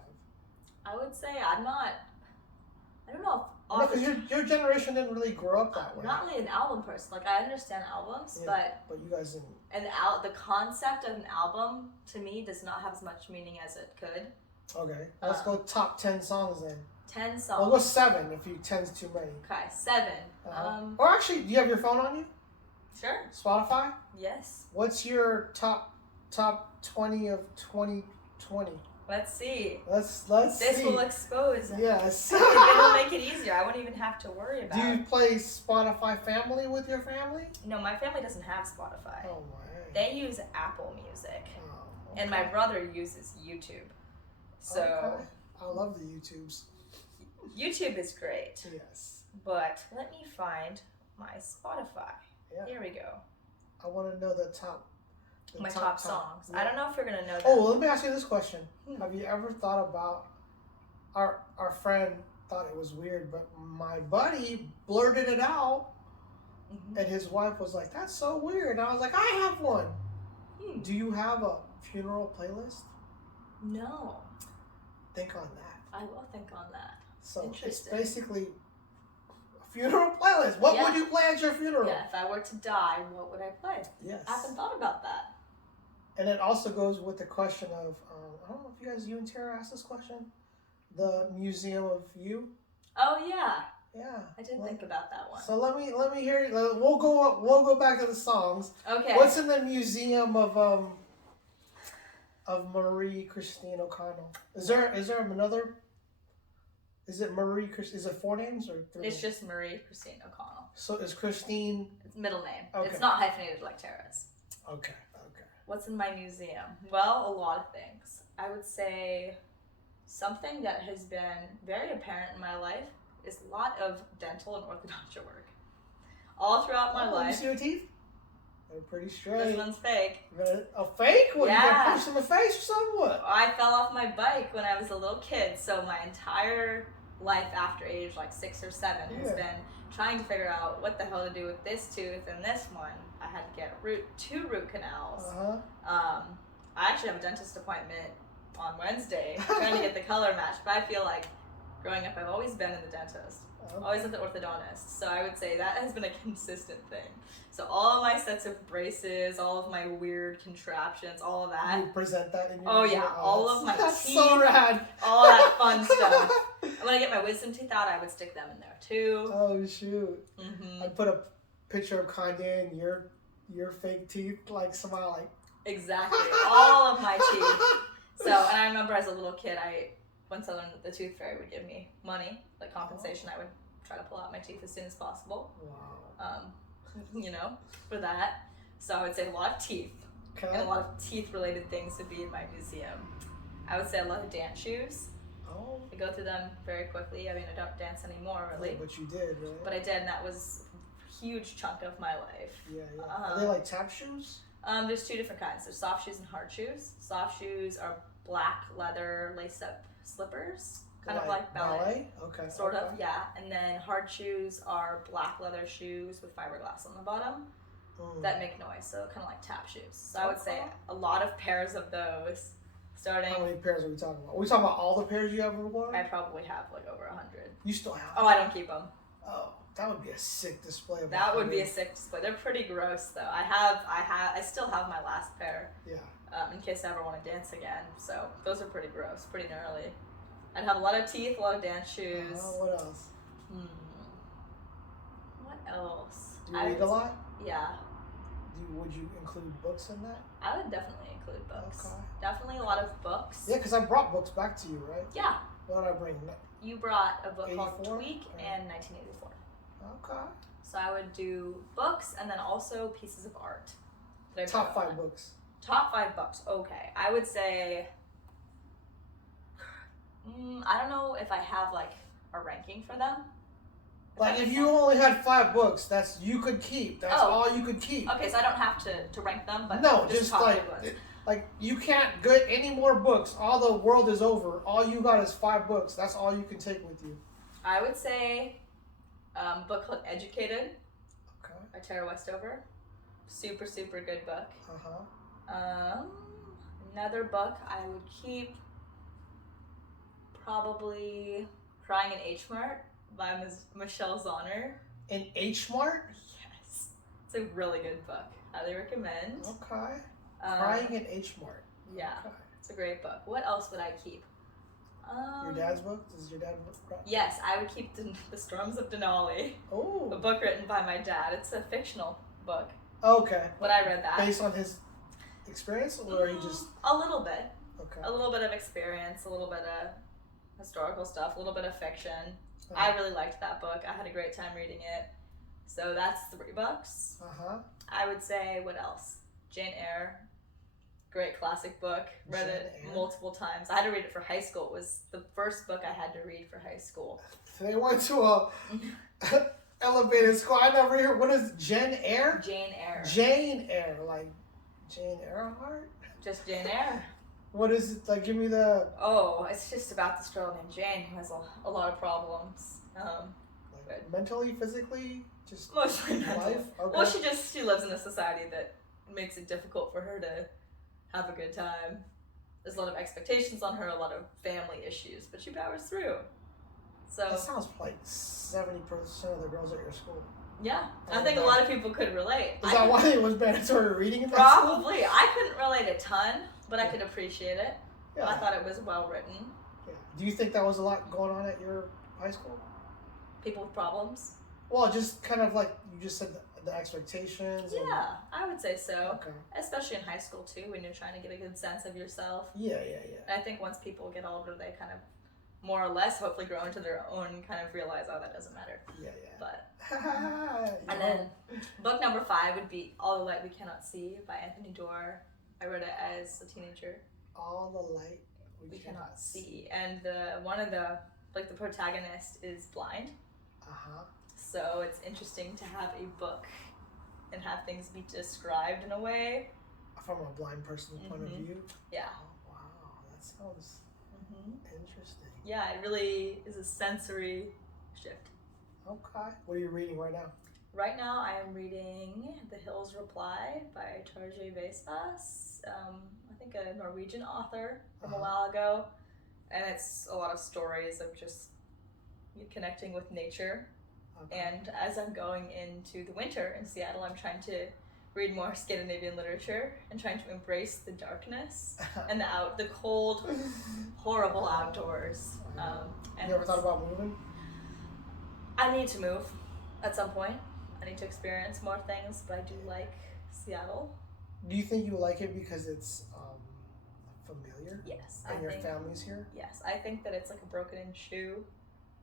I would say I don't know. No, because your generation didn't really grow up that way. I'm not really an album person. Like, I understand albums, but you guys didn't. And the concept of an album, to me, does not have as much meaning as it could. Okay, let's go top 10 songs then. 10 songs. We'll go 7 if 10's too many. Okay, 7. Or actually, do you have your phone on you? Sure. Spotify? Yes. What's your top 20 of 2020? Let's see. Let's see. This will expose. Yes. It'll make it easier. I won't even have to worry about it. Do you play Spotify Family with your family? No, my family doesn't have Spotify. Oh, my. They use Apple Music. Oh, okay. And my brother uses YouTube. So. Okay. I love the YouTubes. YouTube is great. Yes. But let me find my Spotify. Yeah. Here we go. I want to know the top My top songs. Yeah. I don't know if you're gonna know that. Oh, well, let me ask you this question. Have you ever thought about our friend thought it was weird, but my buddy blurted it out, and his wife was like, "That's so weird." And I was like, "I have one." Do you have a funeral playlist? No. Think on that. I will think on that. So it's basically a funeral playlist. What would you play at your funeral? Yeah, if I were to die, what would I play? Yes. I haven't thought about that. And it also goes with the question of, I don't know if you and Tara asked this question, the Museum of You. Oh yeah. Yeah. I did think about that one. So let me hear. We'll go back to the songs. Okay. What's in the museum of Marie Christine O'Connell? Is there another? Is it Marie? Is it 4 names or 3? It's just Marie Christine O'Connell. So is Christine? It's middle name. Okay. It's not hyphenated like Terence. Okay. What's in my museum? Well, a lot of things. I would say something that has been very apparent in my life is a lot of dental and orthodontia work. All throughout my life. You see your teeth? They're pretty straight. This one's fake. A fake? What, yeah. You got punched in the face or something? What? I fell off my bike when I was a little kid, so my entire life after age like 6 or 7 has been trying to figure out what the hell to do with this tooth and this one. I had to get 2 root canals. I actually have a dentist appointment on Wednesday trying to get the color matched, but I feel like growing up I've always been in the dentist, always at the orthodontist, so I would say that has been a consistent thing. So all of my sets of braces, all of my weird contraptions, all of that. You present that in your all of my that's teeth. So rad. All that fun stuff. And when I get my wisdom teeth out, I would stick them in there too. Oh shoot. I'd put a picture of Kanye and your fake teeth, like smile like. Exactly. All of my teeth. So, and I remember as a little kid, once I learned that the tooth fairy would give me money, like compensation, I would try to pull out my teeth as soon as possible. Wow. For that. So I would say a lot of teeth. Okay. And a lot of teeth-related things would be in my museum. I would say a lot of dance shoes. Oh. I go through them very quickly. I mean, I don't dance anymore, really. Yeah, but you did, right? But I did, and that was a huge chunk of my life. Yeah. Are they like tap shoes? There's 2 different kinds. There's soft shoes and hard shoes. Soft shoes are black leather lace-up slippers, kind of like ballet. Okay. Sort of, yeah. And then hard shoes are black leather shoes with fiberglass on the bottom that make noise, so kind of like tap shoes. So I would say a lot of pairs of those. Starting. How many pairs are we talking about? Are we talking about all the pairs you ever worn? I probably have like over 100. You still have? Oh, I don't keep them. Oh, that would be a sick display. That would be a sick display. They're pretty gross though. I still have my last pair. Yeah. In case I ever want to dance again. So those are pretty gross, pretty gnarly. I'd have a lot of teeth, a lot of dance shoes. What else? What else? Do you read a lot? Yeah. Would you include books in that? I would definitely include books. Okay. Definitely a lot of books. Yeah, because I brought books back to you, right? Yeah. What did I bring? You brought a book 84? called Tweak and 1984. Okay. So I would do books and then also pieces of art. Top 5 books. Top 5 books. Okay. I would say, I don't know if I have like a ranking for them. Like if you only had 5 books, that's you could keep. That's all you could keep. Okay, so I don't have to rank them, but no, just like you can't get any more books. All the world is over. All you got is 5 books. That's all you can take with you. I would say, book called Educated. Okay. By Tara Westover. Super, super good book. Another book I would keep, probably Crying in H Mart by Michelle Zauner. In H Mart? Yes. It's a really good book. Highly recommend. Okay. Crying in H Mart. Yeah. Okay. It's a great book. What else would I keep? Your dad's book? Does your dad book? Yes, I would keep The Storms of Denali. Oh. A book written by my dad. It's a fictional book. Okay. But I read that. Based on his experience, or he just... A little bit. Okay. A little bit of experience, a little bit of historical stuff, a little bit of fiction. I really liked that book. I had a great time reading it. So that's 3 books. I would say, what else? Jane Eyre. Great classic book. Read it multiple times. I had to read it for high school. It was the first book I had to read for high school. They went to a elevated school. I never hear. What is Jane Eyre? Jane Eyre. Jane Eyre, like Jane Earhart? Just Jane Eyre. What is it? Like, give me the... Oh, it's just about this girl named Jane who has a lot of problems. Like mentally, physically? Just mostly mentally. Life? Okay. Well, she lives in a society that makes it difficult for her to have a good time. There's a lot of expectations on her, a lot of family issues, but she powers through. So that sounds like 70% of the girls at your school. Yeah, I think a lot of people could relate. Is that why it was mandatory reading in that school? Probably. I couldn't relate a ton, but I could appreciate it. Yeah. I thought it was well written. Yeah. Do you think that was a lot going on at your high school? People with problems? Well, just kind of like you just said, the expectations. Yeah, I would say so. Okay. Especially in high school too, when you're trying to get a good sense of yourself. Yeah. I think once people get older, they kind of more or less hopefully grow into their own, kind of realize, oh, that doesn't matter. Yeah. But and then book number 5 would be All the Light We Cannot See by Anthony Doerr. I read it as a teenager. All the light we cannot see, and one of the protagonist is blind. So it's interesting to have a book and have things be described in a way from a blind person's point of view. Yeah. Oh, wow, that sounds interesting. Yeah, it really is a sensory shift. Okay. What are you reading right now? Right now, I am reading The Hills Reply by Tarjei Vesaas. I think a Norwegian author from a while ago, and it's a lot of stories of just connecting with nature. Okay. And as I'm going into the winter in Seattle, I'm trying to read more Scandinavian literature and trying to embrace the darkness and the cold, horrible outdoors. And you ever thought about moving? I need to move at some point. I need to experience more things, but I do like Seattle. Do you think you like it because it's familiar? Yes. And your family's here? Yes. I think that it's like a broken-in shoe.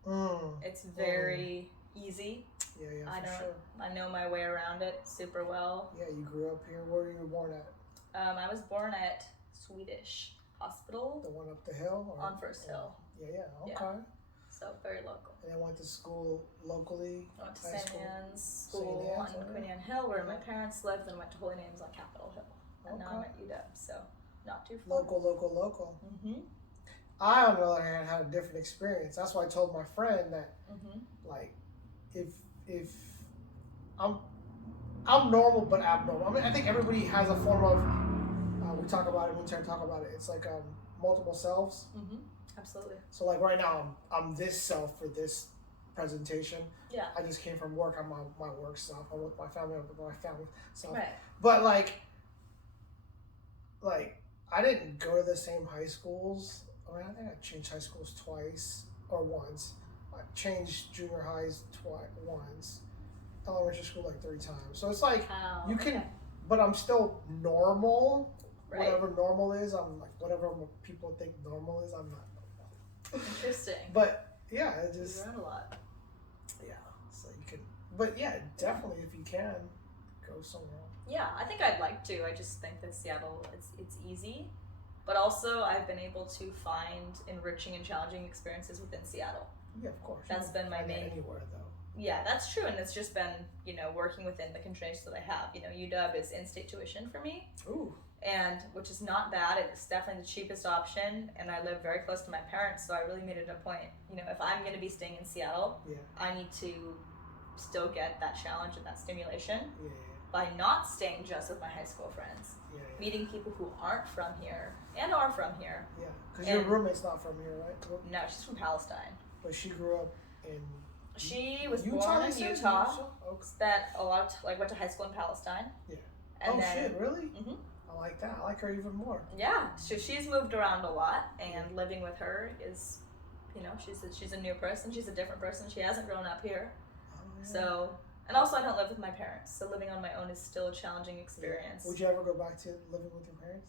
Mm. It's very easy. Yeah, for sure. I know my way around it super well. Yeah, you grew up here. Where were you born at? I was born at Swedish Hospital. The one up the hill? On First Hill. Yeah, okay. Yeah. So very local. And I went to school locally. I went to St. Anne's School on Queen Anne Hill, where my parents lived, then went to Holy Names on Capitol Hill. And now I'm at UW, so not too far. Local. I, on the other hand, had a different experience. That's why I told my friend that, like, if I'm normal but abnormal. I mean, I think everybody has a form of, we talk about it, we try to talk about it. It's like multiple selves. Absolutely. So like right now, I'm this self for this presentation. Yeah. I just came from work. I'm my work stuff. I'm with my family. I'm with my family stuff. Right. But like I didn't go to the same high schools. I mean, I think I changed high schools twice or once. I changed junior highs once. Elementary school like 3 times. So it's like you can, but I'm still normal. Right. Whatever normal is, I'm like whatever people think normal is. I'm not. Interesting. But yeah, it just you learn a lot. Yeah, so you can. But yeah, definitely if you can go somewhere. Yeah, I think I'd like to. I just think that Seattle, it's easy, but also I've been able to find enriching and challenging experiences within Seattle. Yeah, of course. That's been my main. Anywhere though. Yeah, that's true, and it's just been working within the constraints that I have. UW is in-state tuition for me. Ooh. And which is not bad. It's definitely the cheapest option, and I live very close to my parents, so I really made it a point. If I'm going to be staying in Seattle, I need to still get that challenge and that stimulation by not staying just with my high school friends, meeting people who aren't from here and are from here. Yeah, because your roommate's not from here, right? No, she's from Palestine. But she grew up in. She was born in Utah. Spent a lot of went to high school in Palestine. Yeah. And shit! Really? Mm-hmm. I like that. I like her even more. Yeah, so she's moved around a lot, and living with her is, she's a new person. She's a different person. She hasn't grown up here. Oh, yeah. So, and also I don't live with my parents, so living on my own is still a challenging experience. Would you ever go back to living with your parents?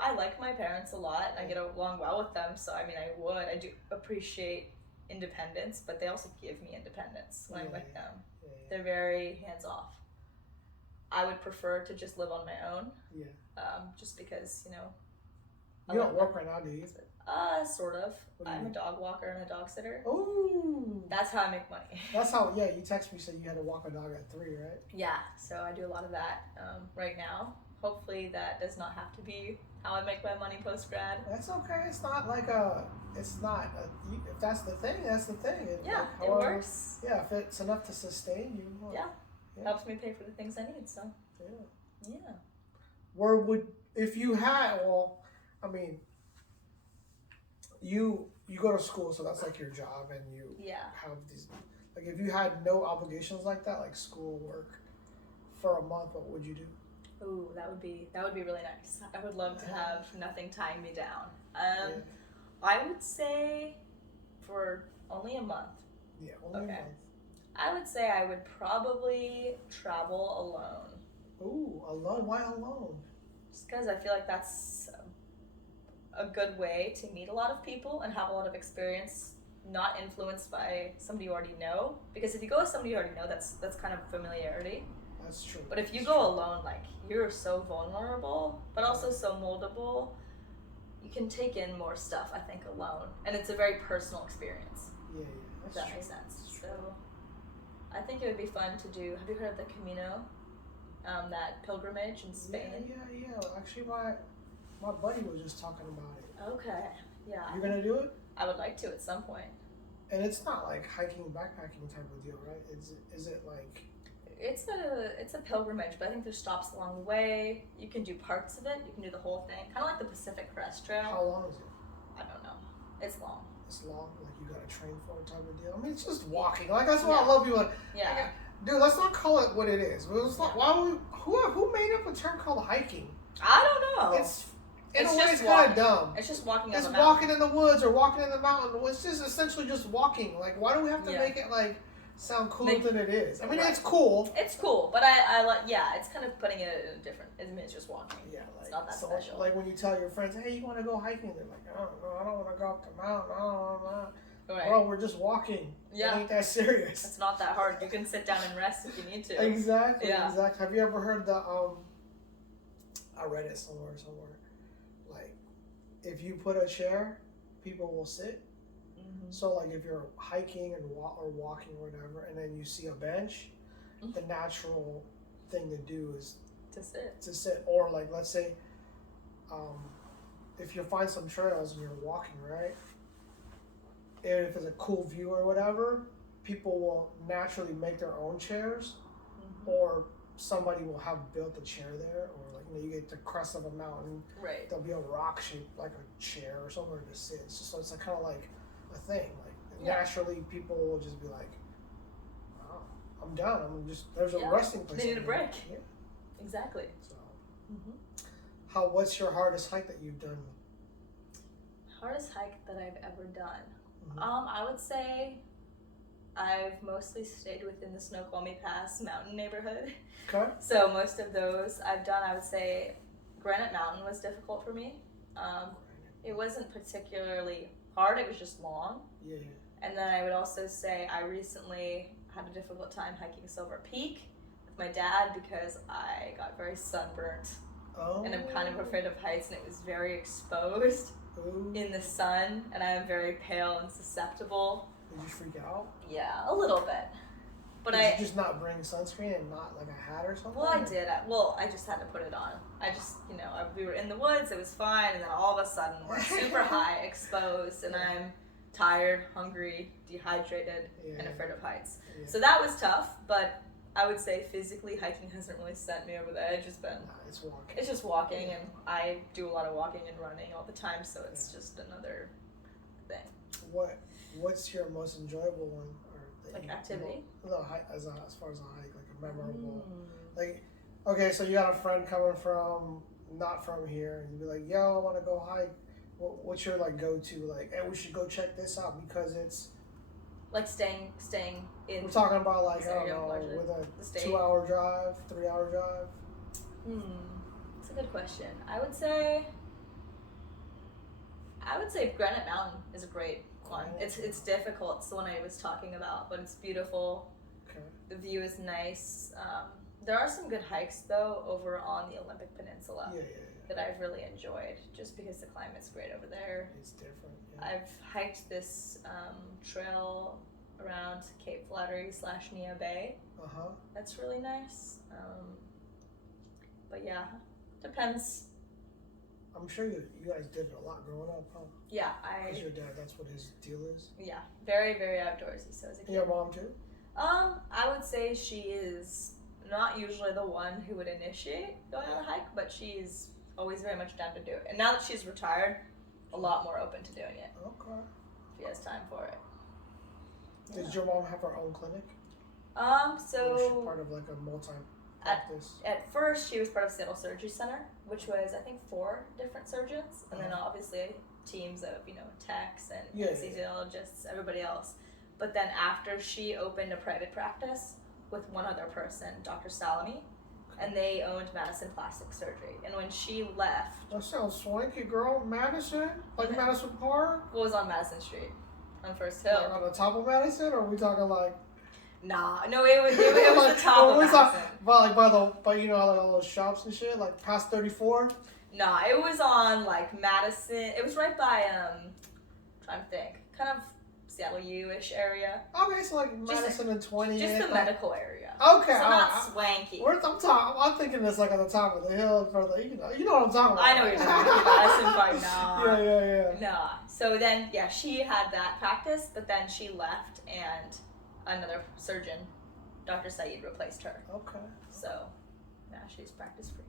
I like my parents a lot. I get along well with them, so I mean, I would. I do appreciate independence, but they also give me independence when I'm with them. Yeah. They're very hands-off. I would prefer to just live on my own. Yeah. Just because, You don't work right now, do you? Sort of. I'm a dog walker and a dog sitter. Ooh. That's how I make money. That's how, yeah, you texted me, said you had to walk a dog at 3, right? Yeah, so I do a lot of that right now. Hopefully that does not have to be how I make my money post-grad. That's okay. It's not like if that's the thing, that's the thing. It works. Yeah, if it's enough to sustain you. Well, yeah. Helps me pay for the things I need, so. Yeah. If you had, I mean, you go to school, so that's like your job, and you have these, like, if you had no obligations like that, like school, work, for a month, what would you do? Ooh, that would be really nice. I would love to have nothing tying me down. I would say for only a month. Yeah, only a month. I would say I would probably travel alone. Ooh, alone? Why alone? Just because I feel like that's a good way to meet a lot of people and have a lot of experience, not influenced by somebody you already know. Because if you go with somebody you already know, that's kind of familiarity. That's true. But if you go alone, like, you're so vulnerable, but also so moldable, you can take in more stuff, I think, alone. And it's a very personal experience. Yeah, if that makes sense. So I think it would be fun to do. Have you heard of the Camino? That pilgrimage in Spain? Yeah. Actually, my buddy was just talking about it. Okay, yeah. You're gonna do it? I would like to at some point. And it's not like hiking, backpacking type of deal, right? Is it like... It's a pilgrimage, but I think there's stops along the way. You can do parts of it. You can do the whole thing. Kind of like the Pacific Crest Trail. How long is it? I don't know. It's long. It's long? Like you gotta train for it type of deal? I mean, it's just walking. Like, that's why I love people. Yeah. Dude, let's not call it what it is. It's not, who made up a term called hiking? I don't know. It's kind of dumb. It's just walking up It's a mountain. walking in the woods or walking in the mountain. It's just essentially just walking. Like, why do we have to make it like sound cooler than it is? I mean, it's cool. It's cool, but I like, it's kind of putting it in a different, I mean, it's just walking. Yeah, like, it's not that special. Like when you tell your friends, hey, you want to go hiking? They're like, I don't know, I don't want to go up the mountain. I don't know. Right. Bro, we're just walking. Yeah. It ain't that serious. It's not that hard. You can sit down and rest if you need to. Exactly. Have you ever heard the, I read it somewhere. Like, if you put a chair, people will sit. Mm-hmm. So, like, if you're hiking or walking or whatever, and then you see a bench, the natural thing to do is to sit. Or, like, let's say, if you find some trails and you're walking, right? And if it's a cool view or whatever, people will naturally make their own chairs, or somebody will have built a chair there, or like, you get the crest of a mountain, right? There'll be a rock shaped like a chair or somewhere to sit. So it's like, kind of like a thing. Like naturally, people will just be like, "Oh, I'm done. There's a resting place." They need a break. Yeah, exactly. So, what's your hardest hike that you've done? Hardest hike that I've ever done. I would say I've mostly stayed within the Snoqualmie Pass mountain neighborhood. Okay. So most of those I've done. I would say Granite Mountain was difficult for me. It wasn't particularly hard, it was just long. Yeah. And then I would also say I recently had a difficult time hiking Silver Peak with my dad because I got very sunburnt. Oh. And I'm kind of afraid of heights, and it was very exposed. Ooh. In the sun, and I am very pale and susceptible. Did you freak out? Yeah, a little bit. But did you just not bring sunscreen and not like a hat or something? Well, I did. I just had to put it on. I just, we were in the woods, it was fine, and then all of a sudden we're super high, exposed, and I'm tired, hungry, dehydrated, and afraid of heights. Yeah. So that was tough, but I would say physically hiking hasn't really sent me over the edge. It's walking. It's just walking, and I do a lot of walking and running all the time, so it's just another thing. What's your most enjoyable one, or like activity? No, as far as a hike, like a memorable. Like, okay, so you got a friend coming from not from here, and you'd be like, "Yo, I want to go hike." What's your like go to? Like, hey, we should go check this out because it's. Like staying in. We're talking about like, I don't know, with a 2-hour drive, 3-hour drive. That's a good question. I would say Granite Mountain is a great one. It's difficult. It's the one I was talking about, but it's beautiful. Okay. The view is nice. There are some good hikes though over on the Olympic Peninsula. Yeah. That I've really enjoyed, just because the climate's great over there. It's different. Yeah. I've hiked this trail around Cape Flattery / Nia Bay. That's really nice. But yeah, depends. I'm sure you guys did it a lot growing up, huh? Yeah, Because your dad, that's what his deal is. Yeah, very very outdoorsy. So as a kid. Your mom too? I would say she is not usually the one who would initiate going on a hike, but she's always very much down to do it. And now that she's retired, a lot more open to doing it. Okay. She has time for it. Yeah. Did your mom have her own clinic? So... Or was she part of like a multi-practice? At first, she was part of Seattle Surgery Center, which was, I think, 4 different surgeons. And then obviously teams of, techs and anesthesiologists, everybody else. But then after she opened a private practice with one other person, Dr. Salami, and they owned Madison Plastic Surgery. And when she left... That sounds swanky, girl. Madison? Like Madison Park? What was on Madison Street? On First Hill. Like on the top of Madison? Or are we talking like... Nah, no, it was the top of Madison. By all those shops and shit? Like past 34? Nah, it was on like Madison. It was right by, trying to think. Kind of Seattle U-ish area. Okay, so like Madison and 20. Just the medical area. Okay. So not swanky. I'm thinking it's like on the top of the hill for the, you know what I'm talking about. I know what you're talking about. Madison Park, nah. Yeah. Nah. So then, she had that practice, but then she left and another surgeon, Dr. Saeed, replaced her. Okay. So now she's practice free.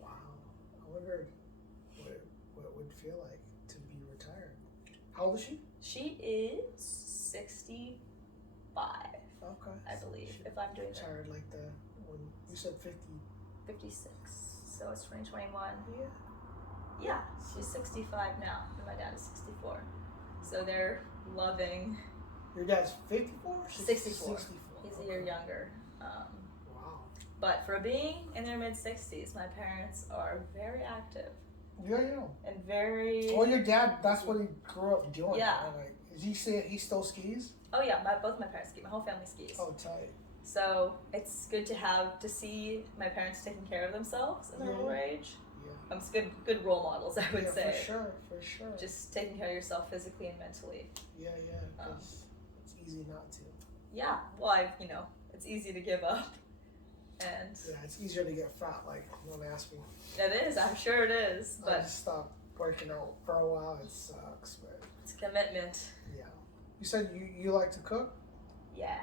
Wow. I wondered what it would feel like to be retired. How old is she? She is 65. Okay. I believe, if I'm doing retired like when you said 50. 56. So it's 2021. Yeah. Yeah, she's 65 now, and my dad is 64. So they're loving. Your dad's 54? 64. He's a year younger. Wow. But for being in their mid-60s, my parents are very active. Yeah. And very... Well, your dad, that's what he grew up doing. Yeah. Right? He still skis? Oh yeah, both my parents ski. My whole family skis. Oh, tight. So it's good to see my parents taking care of themselves in their older age. Yeah. It's good role models, I would say. For sure. Just taking care of yourself physically and mentally. Yeah, because it's easy not to. Yeah, well, it's easy to give up. And yeah, it's easier to get fat, like, don't ask me. It is, I'm sure it is. But I just stopped working out for a while, it sucks, but... It's commitment. Yeah. You said you like to cook? Yeah.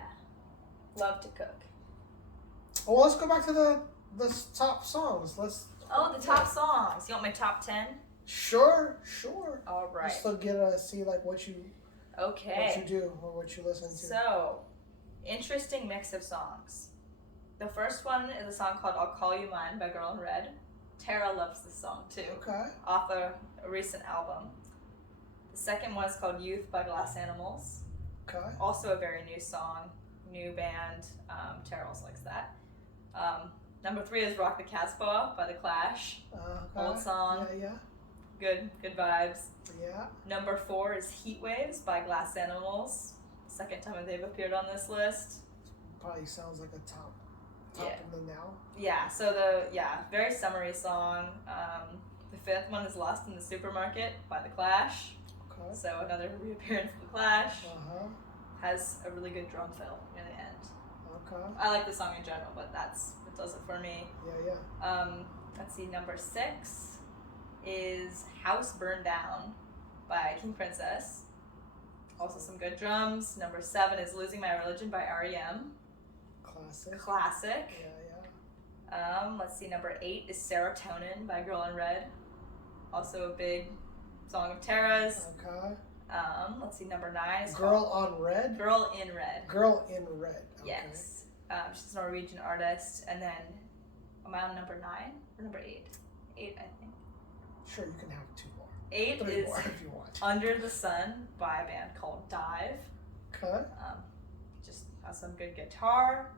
Love to cook. Well, let's go back to the top songs. The top songs. You want my top 10? Sure. All right. Just to get see like what you do or what you listen to. So, interesting mix of songs. The first one is a song called "I'll Call You Mine" by Girl in Red. Tara loves this song too. Okay. Off a recent album. The second one is called "Youth" by Glass Animals. Okay. Also a very new song, new band. Tara also likes that. Number 3 is "Rock the Casbah" by The Clash. Okay. Old song. Yeah. Good vibes. Yeah. Number 4 is "Heat Waves" by Glass Animals. Second time they've appeared on this list. Probably sounds like a top of the now. Yeah, so very summery song. The 5th one is "Lost in the Supermarket" by The Clash. Okay. So another reappearance of The Clash. Has a really good drum fill near the end. Okay. I like the song in general, but it does it for me. Yeah. Let's see, number 6 is "House Burned Down" by King Princess. Also some good drums. Number 7 is "Losing My Religion" by R.E.M. Classic. Yeah. Let's see, number 8 is "Serotonin" by Girl in Red. Also a big song of Tara's. Okay. Let's see, number 9 is Girl in Red. Girl in Red. Okay. Yes. She's a Norwegian artist. And then, am I on number 9 or number 8? 8, I think. Sure, you can have 2 more. 8 3 is more if you want. "Under the Sun" by a band called Dive. Okay. Just has some good guitar.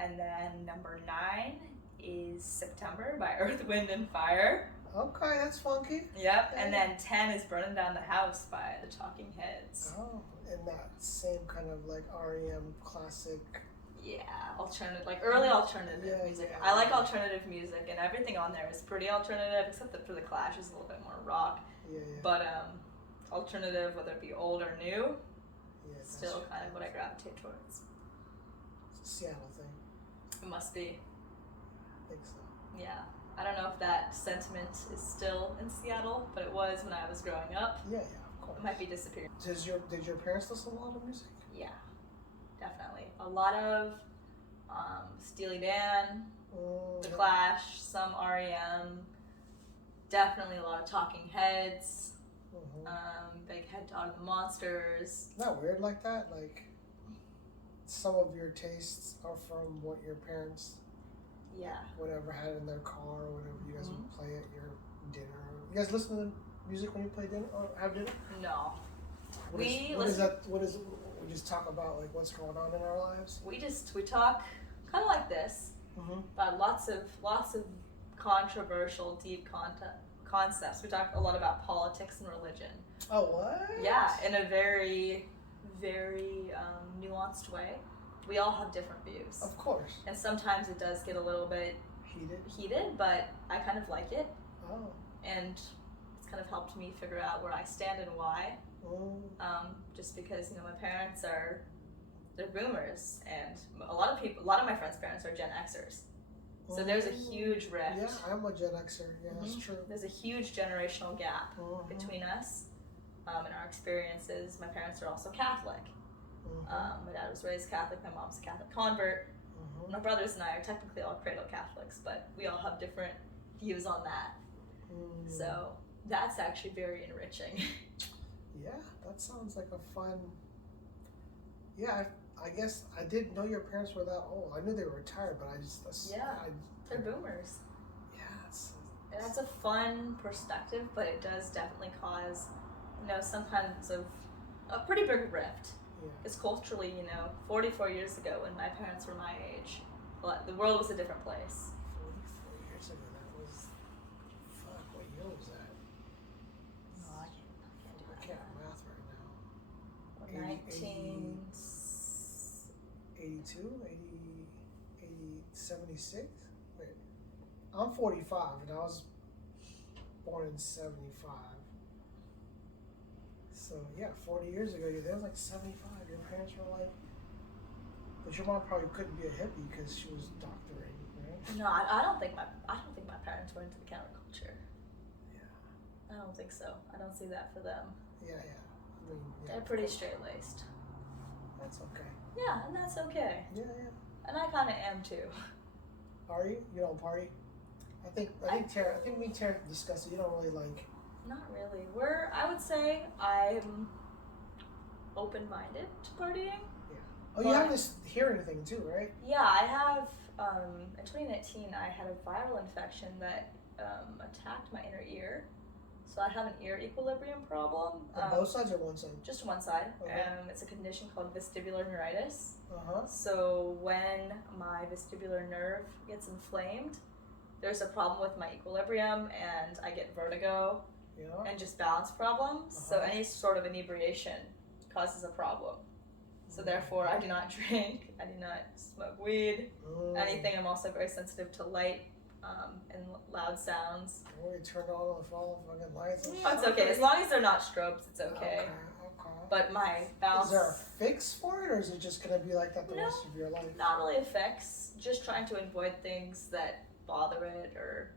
And then number 9 is "September" by Earth, Wind and Fire. Okay, that's funky. Yep. And then 10 is "Burning Down the House" by the Talking Heads. Oh, and that same kind of like REM classic Yeah, alternative, like early alternative music. I like alternative music, and everything on there is pretty alternative, except that for the Clash is a little bit more rock. Yeah. But alternative, whether it be old or new, still kind of what I gravitate towards. It's a Seattle thing. It must be. I think so. Yeah. I don't know if that sentiment is still in Seattle, but it was when I was growing up. Yeah, of course. It might be disappearing. Did your parents listen to a lot of music? Yeah, definitely. A lot of Steely Dan, The Clash, some REM, definitely a lot of Talking Heads, Big Head Dog and the Monsters. Isn't that weird like that? Like, some of your tastes are from what your parents whatever had in their car or whatever you guys would play at your dinner. You guys listen to music when you play dinner or have dinner? No. What is it? We just talk about like what's going on in our lives? We talk kind of like this about lots of controversial, deep concepts. We talk a lot about politics and religion. Oh, what? Yeah, in a very, very nuanced way. We all have different views. Of course. And sometimes it does get a little bit heated, but I kind of like it. Oh. And it's kind of helped me figure out where I stand and why. Just because, my parents they're boomers, and a lot of my friends' parents are Gen Xers. So there's a huge rift. Yeah, I'm a Gen Xer. Yeah, that's true. There's a huge generational gap between us and our experiences. My parents are also Catholic. My dad was raised Catholic. My mom's a Catholic convert. My brothers and I are technically all cradle Catholics, but we all have different views on that. So that's actually very enriching. Yeah, that sounds like a fun. Yeah, I guess I didn't know your parents were that old. I knew they were retired, but they're boomers. Yeah, and that's a fun perspective, but it does definitely cause, some kinds of a pretty big rift. Because culturally, 44 years ago, when my parents were my age, the world was a different place. 44 years ago, that was. Fuck, what year was that? No, I can't do I can't math right now. 19... 82? 76? Wait. I'm 45, and I was born in 75. So, 40 years ago, that was like 75. Your parents were like... But your mom probably couldn't be a hippie because she was doctoring, right? No, I don't think my parents were into the counterculture. Yeah. I don't think so. I don't see that for them. Yeah. They're pretty straight-laced. That's okay. Yeah, and that's okay. Yeah. And I kind of am too. Are you? You don't party? I think me and Terence discussed it. You don't really like... Not really. I would say I'm open-minded to partying. Yeah. Oh, you have this hearing thing too, right? Yeah, I have, in 2019, I had a viral infection that attacked my inner ear. So I have an ear equilibrium problem. On both sides or one side? Just one side. Okay. It's a condition called vestibular neuritis. Uh-huh. So when my vestibular nerve gets inflamed, there's a problem with my equilibrium, and I get vertigo and just balance problems. So any sort of inebriation causes a problem. So therefore, I do not drink, I do not smoke weed, anything. I'm also very sensitive to light and loud sounds. You turn on the phone, fucking lights. Oh, it's okay. As long as they're not strobes, it's okay. Okay. But my balance... Is there a fix for it, or is it just going to be like that the rest of your life? Not really a fix. Just trying to avoid things that bother it or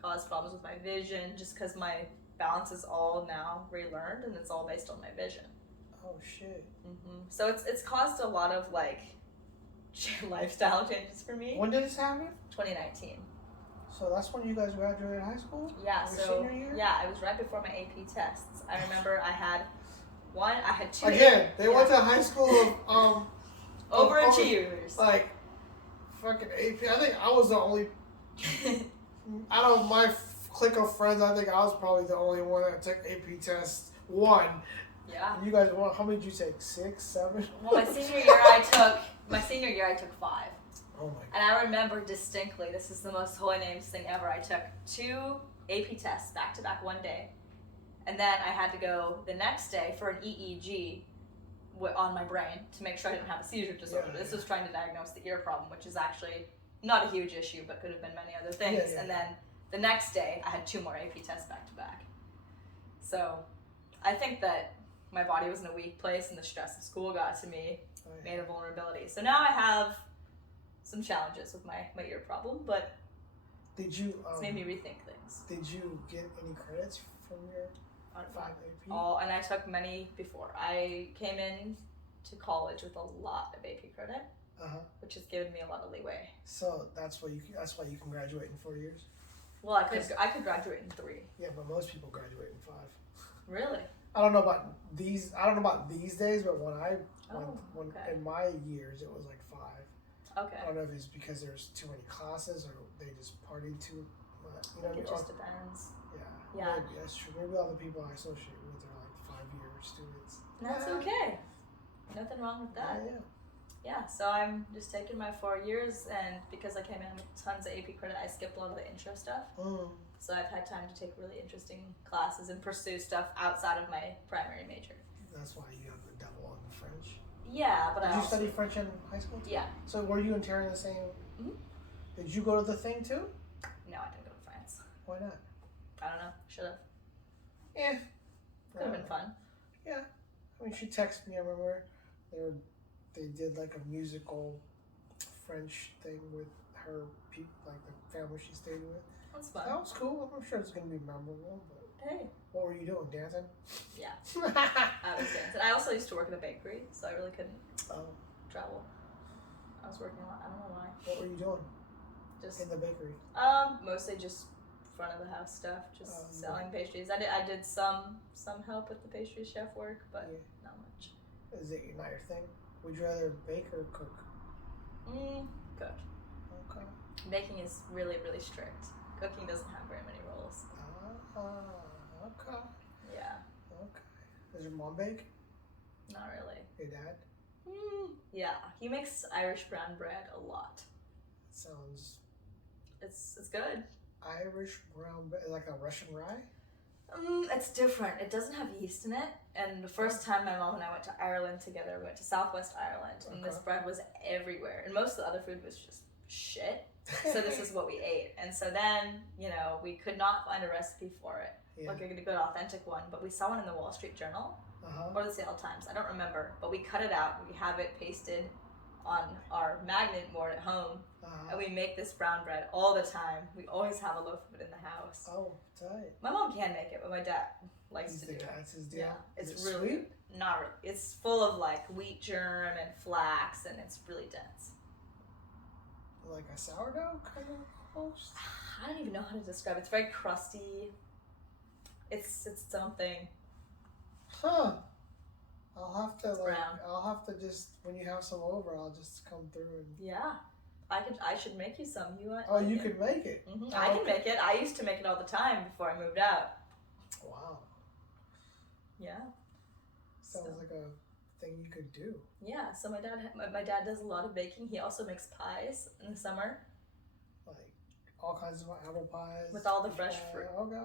cause problems with my vision, just because my balance is all now relearned, and it's all based on my vision. Oh, shit. So it's caused a lot of, lifestyle changes for me. When did this happen? 2019. So that's when you guys graduated high school? Yeah, senior year? Yeah, it was right before my AP tests. I remember I had two. Again, they went to high school of, overachievers. Like, fucking AP. I think I was the only, out of my clique of friends, I think I was probably the only one that took AP tests. One. Yeah. And you guys, how many did you take? 6, 7? Well, my senior year I took 5. Oh my God. And I remember distinctly, this is the most holy names thing ever. I took 2 AP tests back to back one day. And then I had to go the next day for an EEG on my brain to make sure I didn't have a seizure disorder. This was trying to diagnose the ear problem, which is actually not a huge issue, but could have been many other things. And then the next day, I had 2 more AP tests back to back. So I think that my body was in a weak place, and the stress of school got to me, made a vulnerability. So now I have some challenges with my ear problem, but it's made me rethink things. Did you get any credits from your 5 AP? All, and I took many before. I came in to college with a lot of AP credit, which has given me a lot of leeway. So that's why you can graduate in 4 years? Well, I could graduate in 3. Yeah, but most people graduate in 5. Really? I don't know about these days, but when in my years it was like 5. Okay. I don't know if it's because there's too many classes or they just partied too much. I think it just depends. Yeah. Maybe that's true. Maybe all the people I associate with are like 5-year students. That's okay. Nothing wrong with that. Yeah, so I'm just taking my 4 years, and because I came in with tons of AP credit, I skipped a lot of the intro stuff. So I've had time to take really interesting classes and pursue stuff outside of my primary major. That's why you have the double on the French. Yeah, but Did you study French in high school too? Yeah. So were you and Terence the same? Mm-hmm. Did you go to the thing too? No, I didn't go to France. Why not? I don't know. Should have. Yeah. Could have been fun. Yeah. I mean, she texted me. I remember they did like a musical French thing with her people, like the family she stayed with. That's fun. That was cool. I'm sure it's gonna be memorable. But hey. What were you doing? Dancing? Yeah. I was dancing. I also used to work in a bakery, so I really couldn't travel. I was working a lot. I don't know why. What were you doing? Just in the bakery. Mostly just front of the house stuff, just selling pastries. I did some help with the pastry chef work, but not much. Is it not your thing? Would you rather bake or cook? Cook. Okay. Baking is really, really strict. Cooking doesn't have very many rules. Okay. Yeah. Okay. Does your mom bake? Not really. Your dad? Yeah, he makes Irish brown bread a lot. Sounds. It's good. Irish brown bread, like a Russian rye? It's different. It doesn't have yeast in it. And the first time my mom and I went to Ireland together, we went to Southwest Ireland, and this bread was everywhere. And most of the other food was just shit. So this is what we ate. And so then, we could not find a recipe for it, like a good authentic one. But we saw one in the Wall Street Journal or the Seattle Times. I don't remember. But we cut it out. We have it pasted on our magnet board at home. And we make this brown bread all the time. We always have a loaf of it in the house. Oh, tight. My mom can make it, but my dad likes to do it. That's his deal? Yeah, it's really sweet? Not really. It's full of like wheat germ and flax, and it's really dense. Like a sourdough kind of almost? I don't even know how to describe it. It's very crusty. It's something. Huh. I'll have to just, when you have some over, I'll just come through and... Yeah. I should make you some. You want? Oh, you can make it? Mm-hmm. I can make it. I used to make it all the time before I moved out. Wow. Yeah. Sounds like a thing you could do. Yeah. So my dad does a lot of baking. He also makes pies in the summer. Like all kinds of apple pies. With all the fresh fruit. Okay.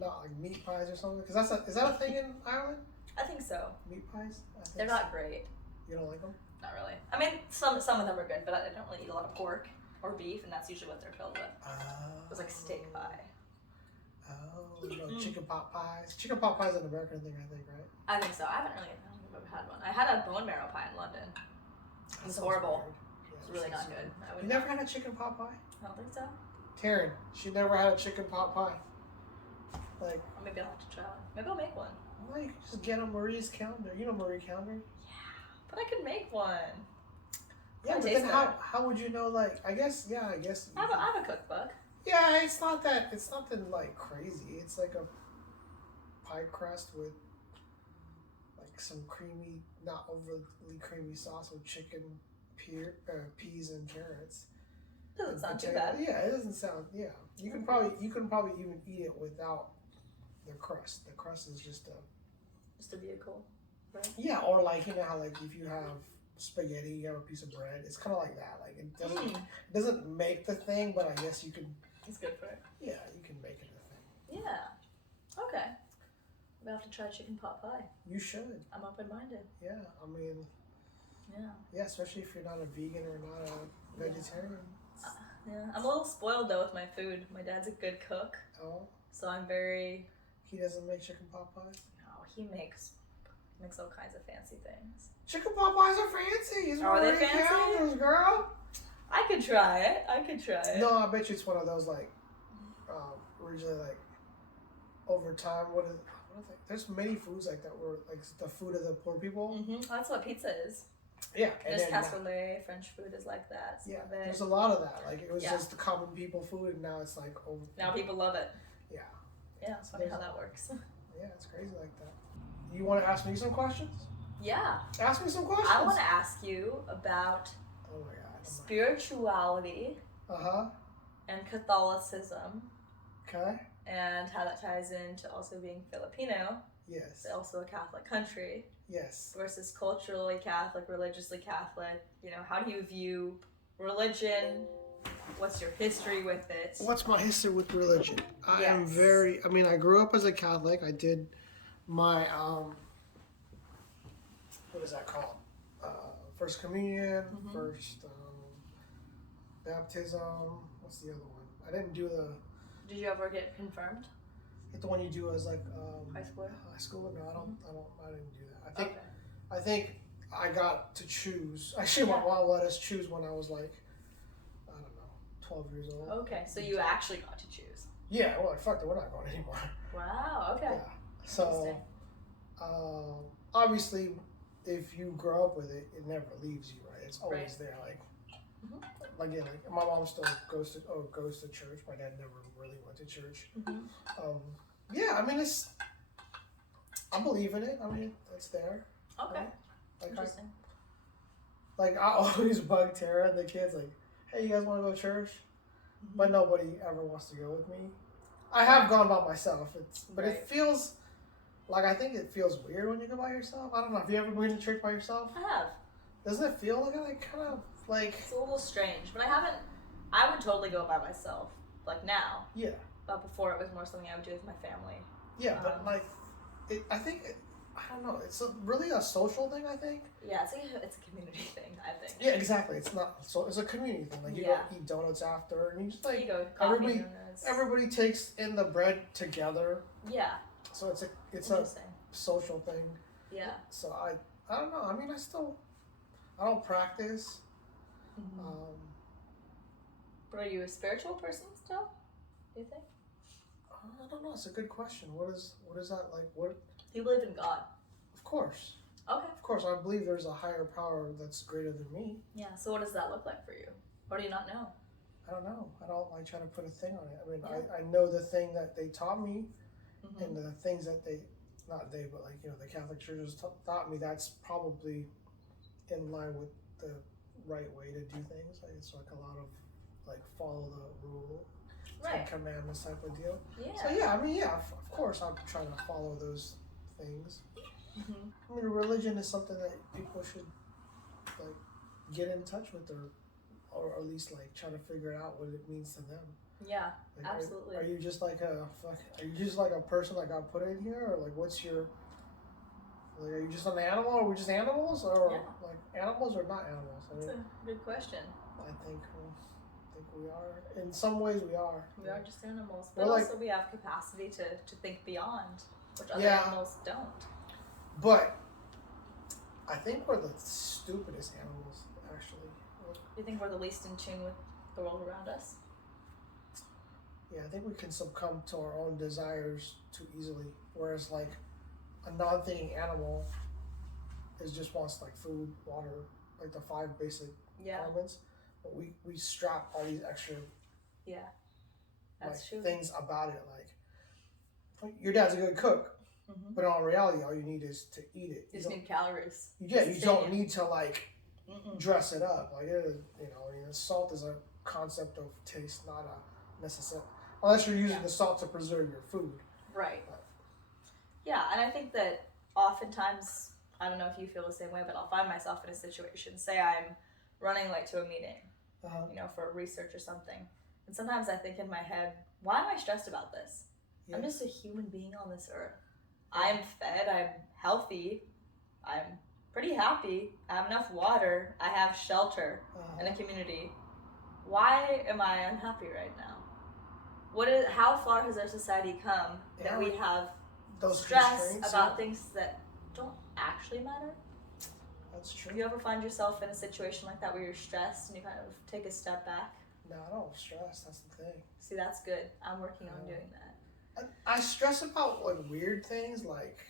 Not like meat pies or something. Because is that a thing in Ireland? I think so. Meat pies? They're not great. You don't like them? Not really. I mean, some of them are good, but I don't really eat a lot of pork or beef, and that's usually what they're filled with. It was like steak pie. Chicken pot pies. Chicken pot pie is an American thing, I think, right? I think so. I don't think I've ever had one. I had a bone marrow pie in London. It was horrible. Yeah, it's really not good. You never had a chicken pot pie? I don't think so. Taryn, she never had a chicken pot pie. Like, or maybe I'll have to try one. Maybe I'll make one. Well, you can just get on Marie's calendar. You know Marie Calendar? Yeah, but I could make one. Yeah, but then how would you know? Like, I guess. I have a cookbook. Yeah, it's nothing like crazy. It's like a pie crust with like some creamy, not overly creamy sauce with chicken, peas and carrots. Doesn't sound too bad. Yeah, it doesn't sound. Yeah, you can probably even eat it without the crust. The crust is just a vehicle, right? Yeah, or like how like if you have spaghetti, you have a piece of bread. It's kind of like that. Like it doesn't make the thing, but I guess you can. It's good for it. Yeah, you can make it a thing. Yeah. Okay. We have to try chicken pot pie. You should. I'm open-minded. Yeah, I mean. Yeah. Yeah, especially if you're not a vegan or not a vegetarian. Yeah, I'm a little spoiled though with my food. My dad's a good cook. Oh. So I'm very. He doesn't make chicken pot pies? No, he makes all kinds of fancy things. Chicken pot pies are fancy. It's are they fancy? Calories, girl. I could try it. No, I bet you it's one of those like, originally like, over time. What is? There's many foods like that where like the food of the poor people. Mm-hmm. That's what pizza is. Yeah, and there's cassoulet. French food is like that. Yeah, there's a lot of that. Like it was just the common people food, and now it's like now people love it. Yeah. Yeah, it's funny how that works. Yeah, it's crazy like that. You want to ask me some questions? Yeah. Ask me some questions. I want to ask you about spirituality. And Catholicism. Okay. And how that ties into also being Filipino. Yes. But also a Catholic country. Yes. Versus culturally Catholic, religiously Catholic. You know, how do you view religion? What's your history with it? What's my history with religion? I grew up as a Catholic. I did my, what is that called? First communion, first baptism. What's the other one? I didn't do the... Did you ever get confirmed? The one you do as like... high school? High school? No, I didn't do that. I think I got to choose. Actually, my mom let us choose when I was like, I don't know, 12 years old. Okay, so you actually got to choose. Yeah, well, fuck it, we're not going anymore. Wow, okay. Yeah. So, obviously, if you grow up with it, it never leaves you, right? It's always there. Like, like my mom still goes to church. My dad never really went to church. Yeah, I mean, I believe in it. I mean, it's there. Okay. Like, interesting. I always bug Tara and the kids, like, hey, you guys want to go to church? But nobody ever wants to go with me. I have gone by myself, but it feels like, I think it feels weird when you go by yourself. I don't know. Have you ever been to church by yourself? I have. Doesn't it feel like kind of like... It's a little strange, but I would totally go by myself, like now. Yeah. But before it was more something I would do with my family. Yeah, but like, I don't know, it's really a social thing, I think. Yeah, it's a community thing, I think. Yeah, exactly. It's a community thing. Like, you go eat donuts after, and you just like, everybody takes in the bread together. Yeah. So it's a social thing. Yeah. So I don't know. I mean, I don't practice. But are you a spiritual person still? Do you think? I don't know. It's a good question. What is that like? What? Do you believe in God? Of course. Okay. Of course, I believe there's a higher power that's greater than me. Yeah. So what does that look like for you? Or do you not know? I don't know. I don't like trying to put a thing on it. I mean, I know the thing that they taught me, and the things that but the Catholic Church has taught me. That's probably in line with the right way to do things. Like, it's like a lot of like follow the rule, commandments type of deal. Yeah. So yeah, I mean, of course, I'm trying to follow those things. I mean, religion is something that people should like get in touch with, or at least like try to figure out what it means to them. Yeah, like, absolutely. Are you just like a person that got put in here, or like what's your like? Are you just an animal? Are we just animals, or like animals or not animals? That's a good question. I think we are. In some ways, we are. We are just animals, but also we have capacity to think beyond, which other animals don't. But I think we're the stupidest animals, actually. You think we're the least in tune with the world around us? Yeah, I think we can succumb to our own desires too easily. Whereas, like, a non-thinking animal just wants like food, water, like the 5 basic elements. But we strap all these extra that's true. Things about it. Like, your dad's a good cook. But in reality, all you need is to eat it. You just need calories. Yeah, you don't need to like dress it up. Like, salt is a concept of taste, not a necessary. Unless you're using the salt to preserve your food. Right. Yeah, and I think that oftentimes, I don't know if you feel the same way, but I'll find myself in a situation. Say I'm running late to a meeting, for research or something, and sometimes I think in my head, why am I stressed about this? I'm just a human being on this earth. I'm fed, I'm healthy, I'm pretty happy, I have enough water, I have shelter and a community. Why am I unhappy right now? How far has our society come that we have those stress about things that don't actually matter? That's true. Do you ever find yourself in a situation like that where you're stressed and you kind of take a step back? No, I don't stress. That's the thing. See, that's good. I'm working on doing that. I stress about like weird things, like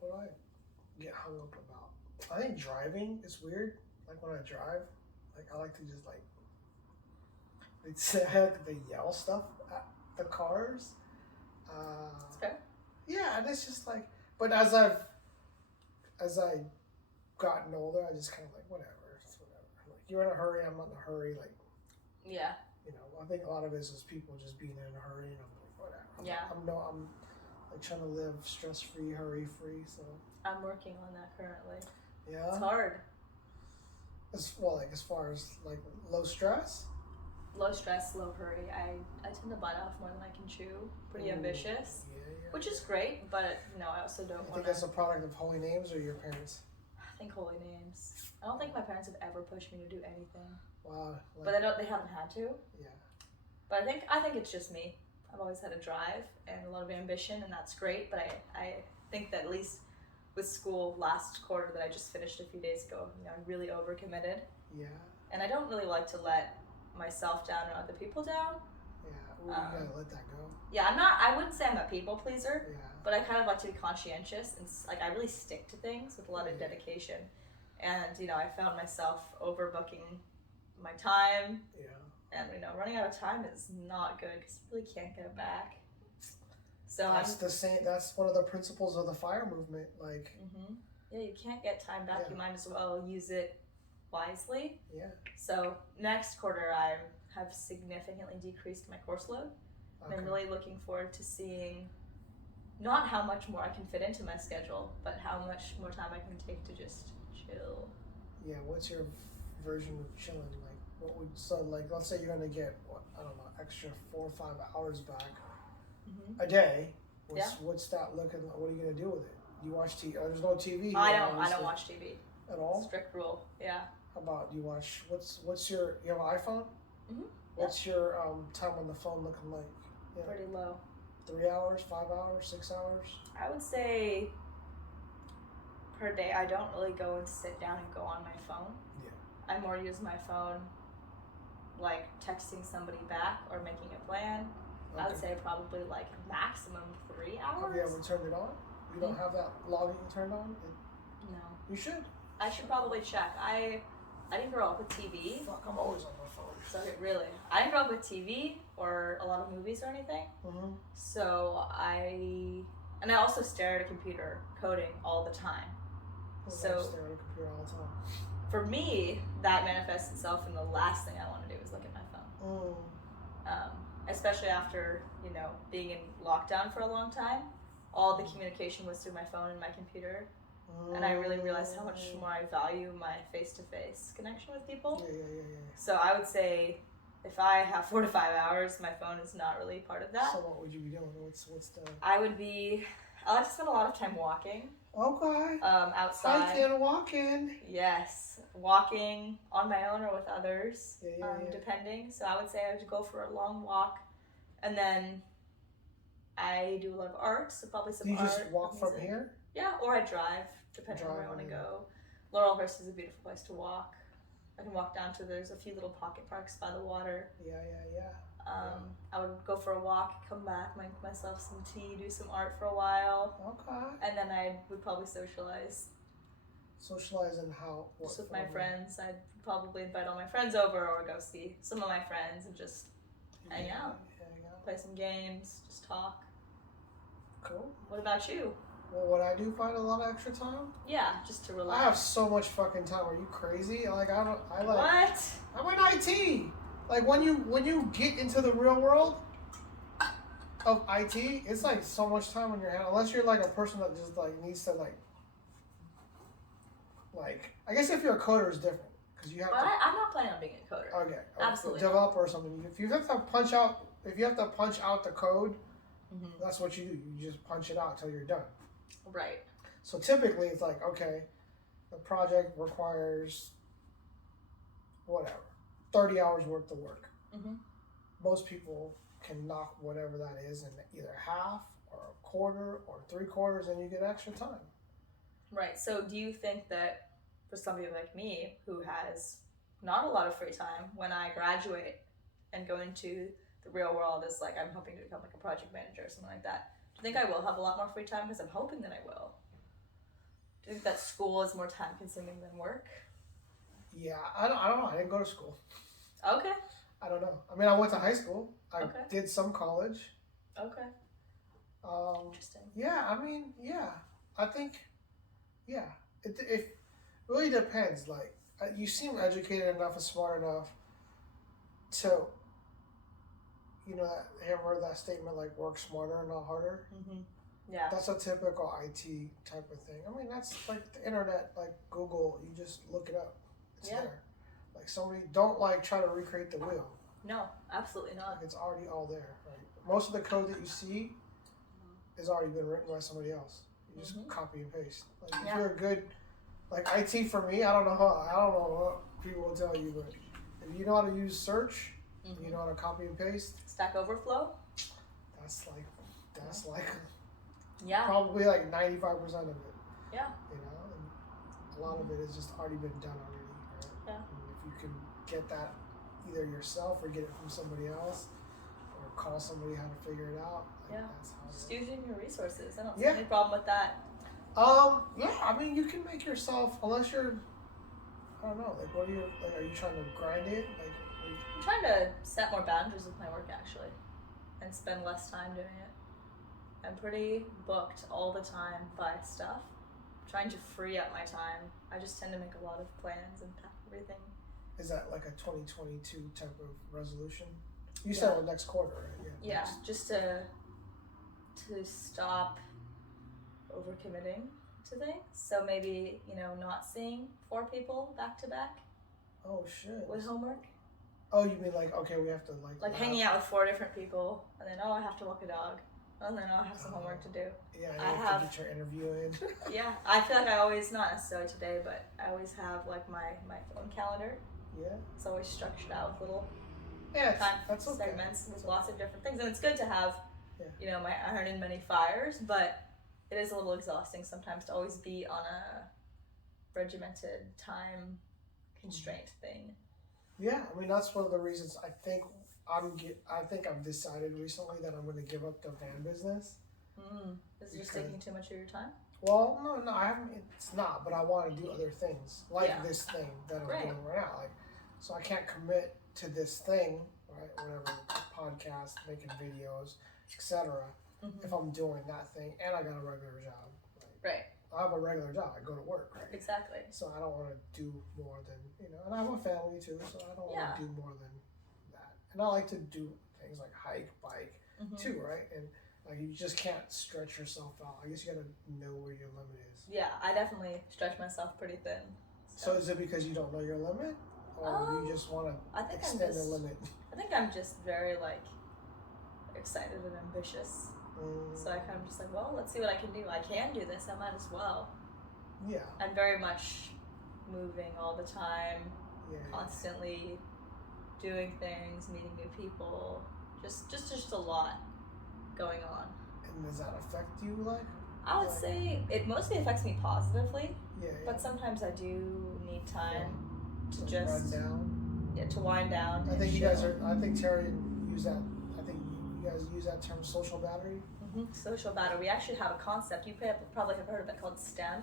what do I get hung up about? I think driving is weird. Like when I drive, like I like to just like they yell stuff at the cars. That's fair. Yeah, and it's just like, but as I gotten older, I just kind of like whatever. It's whatever. Like you're in a hurry, I'm not in a hurry. Like yeah. You know, I think a lot of it is just people just being in a hurry, and I'm like whatever. I'm like trying to live stress free, hurry free. So I'm working on that currently. Yeah. It's hard. As far as like low stress. Low stress, low hurry. I tend to bite off more than I can chew. Pretty ambitious, which is great, but I also don't want to. I think that's a product of holy names or your parents? I think holy names. I don't think my parents have ever pushed me to do anything. Wow. But they haven't had to. Yeah. But I think it's just me. I've always had a drive and a lot of ambition, and that's great. But I think that at least with school last quarter that I just finished a few days ago, I really overcommitted. Yeah. And I don't really like to let myself down or other people down. Yeah, well, you gotta let that go. Yeah, I wouldn't say I'm a people pleaser, but I kind of like to be conscientious, and I really stick to things with a lot of dedication. And I found myself overbooking my time. Yeah. And running out of time is not good because you really can't get it back. So that's one of the principles of the FIRE movement. Like. Mm-hmm. Yeah, you can't get time back. You might as well use it wisely. Yeah. So next quarter, I have significantly decreased my course load. Okay. I'm really looking forward to seeing not how much more I can fit into my schedule, but how much more time I can take to just chill. Yeah. What's your version of chilling? Like, let's say you're gonna get extra 4 or 5 hours back a day. What's that looking like? What are you gonna do with it? You watch TV? There's no TV. I don't watch TV at all. Strict rule. Yeah. How about you watch? What's your? You have an iPhone? Mm-hmm. What's your time on the phone looking like? Pretty low. 3 hours, 5 hours, 6 hours? I would say per day. I don't really go and sit down and go on my phone. Yeah. I more use my phone like texting somebody back or making a plan. Okay. I would say probably like maximum 3 hours. Have you ever turned it on? You don't have that logging turned on? No. You should. I should probably check. I didn't grow up with TV. Fuck, I'm always on my phone. So really, I didn't grow up with TV or a lot of movies or anything. Mm-hmm. So I also stare at a computer coding all the time. I stare at a computer all the time. For me, that manifests itself in the last thing I want to do is look at my phone. Especially after being in lockdown for a long time. All the communication was through my phone and my computer. And I really realized how much more I value my face-to-face connection with people. Yeah. So I would say if I have 4 to 5 hours, my phone is not really part of that. So what would you be doing? What's the... I like to spend a lot of time walking. Okay. Outside. Hiking, walking. Yes. Walking on my own or with others, depending. So I would say I would go for a long walk. And then I do a lot of art, so probably some art. Do you just walk from here? Yeah, or I drive, depending on where I want to go. Laurelhurst is a beautiful place to walk. I can walk down to, there's a few little pocket parks by the water. Yeah. I would go for a walk, come back, make myself some tea, do some art for a while. Okay. And then I would probably socialize. Socialize and how? Just with my friends. I'd probably invite all my friends over or go see some of my friends and just hang out. Play some games, just talk. Cool. What about you? Well, what I do find a lot of extra time? Yeah, just to relax. I have so much fucking time. Are you crazy? What? I'm in IT. Like when you get into the real world of IT, it's like so much time on your hand. Unless you're like a person that just like needs to like I guess if you're a coder is different because you have. I'm not planning on being a coder. Okay. Absolutely. A developer or something. If you have to punch out the code That's what you do. You just punch it out till you're done. Right. So typically it's like, okay, the project requires whatever, 30 hours worth of work. Most people can knock whatever that is in either half or a quarter or 3/4, and you get extra time. Right. So do you think that for somebody like me who has not a lot of free time, when I graduate and go into the real world as like I'm hoping to become like a project manager or something like that, do you think I will have a lot more free time? Because I'm hoping that I will. Do you think that school is more time consuming than work? Yeah, I don't know. I didn't go to school. Okay. I don't know. I mean, I went to high school. I did some college. Okay. Interesting. Yeah, I mean, yeah. I think, yeah. It really depends. Like, you seem educated enough and smart enough to, you know, have heard that statement, like, work smarter, not harder. Yeah. That's a typical IT type of thing. I mean, that's like the internet, like Google. You just look it up. It's there. Like, somebody, don't, like, try to recreate the wheel. No, absolutely not. Like, it's already all there, right? Most of the code that you see has already been written by somebody else. You just copy and paste. Like, if you're a good, like, IT for me, I don't know what people will tell you, but if you know how to use search, you know how to copy and paste. Stack Overflow? That's like probably like 95% of it. Yeah. You know, and a lot of it has just already been done already, right? Yeah. And if you can get that either yourself or get it from somebody else or call somebody how to figure it out. Like, that's how just using your resources. I don't see any problem with that. Yeah, I mean, you can make yourself, unless you're, I don't know, like, are you trying to grind it? Like, I'm trying to set more boundaries with my work, actually, and spend less time doing it. I'm pretty booked all the time by stuff. I'm trying to free up my time. I just tend to make a lot of plans and pack everything. Is that like a 2022 type of resolution? You said next quarter, right? Yeah, just to stop overcommitting to things. So maybe, not seeing 4 people back to back. Oh shit. With homework. Oh, you mean like, okay, we have to like hanging out with 4 different people, and then I have to walk a dog, and then I have some homework to do. Yeah, I have to get your interview in. Yeah, I feel like I always, not necessarily today, but I always have like my phone calendar. Yeah. It's always structured out with little time segments with lots of different things, and it's good to have, my iron in many fires, but it is a little exhausting sometimes to always be on a regimented time constraint thing. Yeah, I mean, that's one of the reasons I think I've decided recently that I'm going to give up the van business. Is it just taking too much of your time? Well, no, I haven't. It's not, but I want to do other things like this thing that I'm doing right now. Like, so I can't commit to this thing, right? Whatever, podcast, making videos, etc. If I'm doing that thing and I got a regular job. Right. I have a regular job. I go to work, right? Exactly. So I don't want to do more than, and I have a family too, so I don't want to do more than that. And I like to do things like hike, bike too, right? And like, you just can't stretch yourself out. I guess you got to know where your limit is. Yeah, I definitely stretch myself pretty thin. So is it because you don't know your limit? Or you just want to extend the limit? I think I'm just very, excited and ambitious. So I kind of just like, well, let's see what I can do. I can do this. I might as well. Yeah. I'm very much moving all the time, constantly doing things, meeting new people. Just a lot going on. And does that affect you, like? I would say it mostly affects me positively. Yeah. But sometimes I do need time to just run down. Yeah, to wind down. I think I think Terry used that. I think you guys use that term, social battery. Social battery. We actually have a concept. You probably have heard of it, called STEM.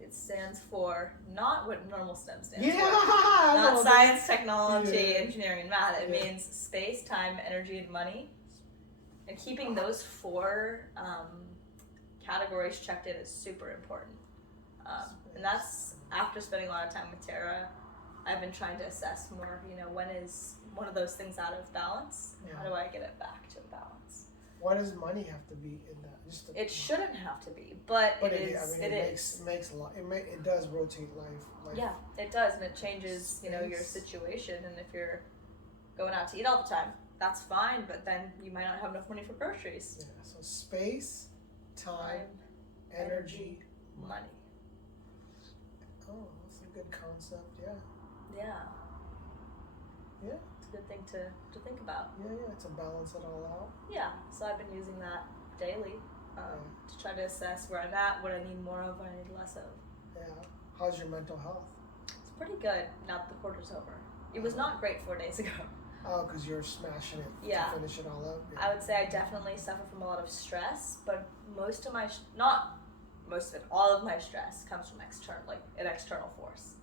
It stands for not what normal STEM stands for. Not science, technology, engineering, and math. It means space, time, energy, and money. And keeping those 4 categories checked in is super important. And that's after spending a lot of time with Tara. I've been trying to assess more, when is one of those things out of balance? Yeah. How do I get it back to balance? Why does money have to be in that? It shouldn't have to be, but it is. It does rotate life. Yeah, it does, and it changes, your situation. And if you're going out to eat all the time, that's fine, but then you might not have enough money for groceries. Yeah, so space, time, energy, money. Oh, that's a good concept, yeah. Yeah. Yeah. It's a good thing to think about. Yeah, to balance it all out. Yeah, so I've been using that daily to try to assess where I'm at, what I need more of, what I need less of. Yeah. How's your mental health? It's pretty good now that the quarter's over. It was not great 4 days ago. Oh, because you're smashing it to finish it all up? Yeah. I would say I definitely suffer from a lot of stress, but most of my, not most of it, all of my stress comes from an external force.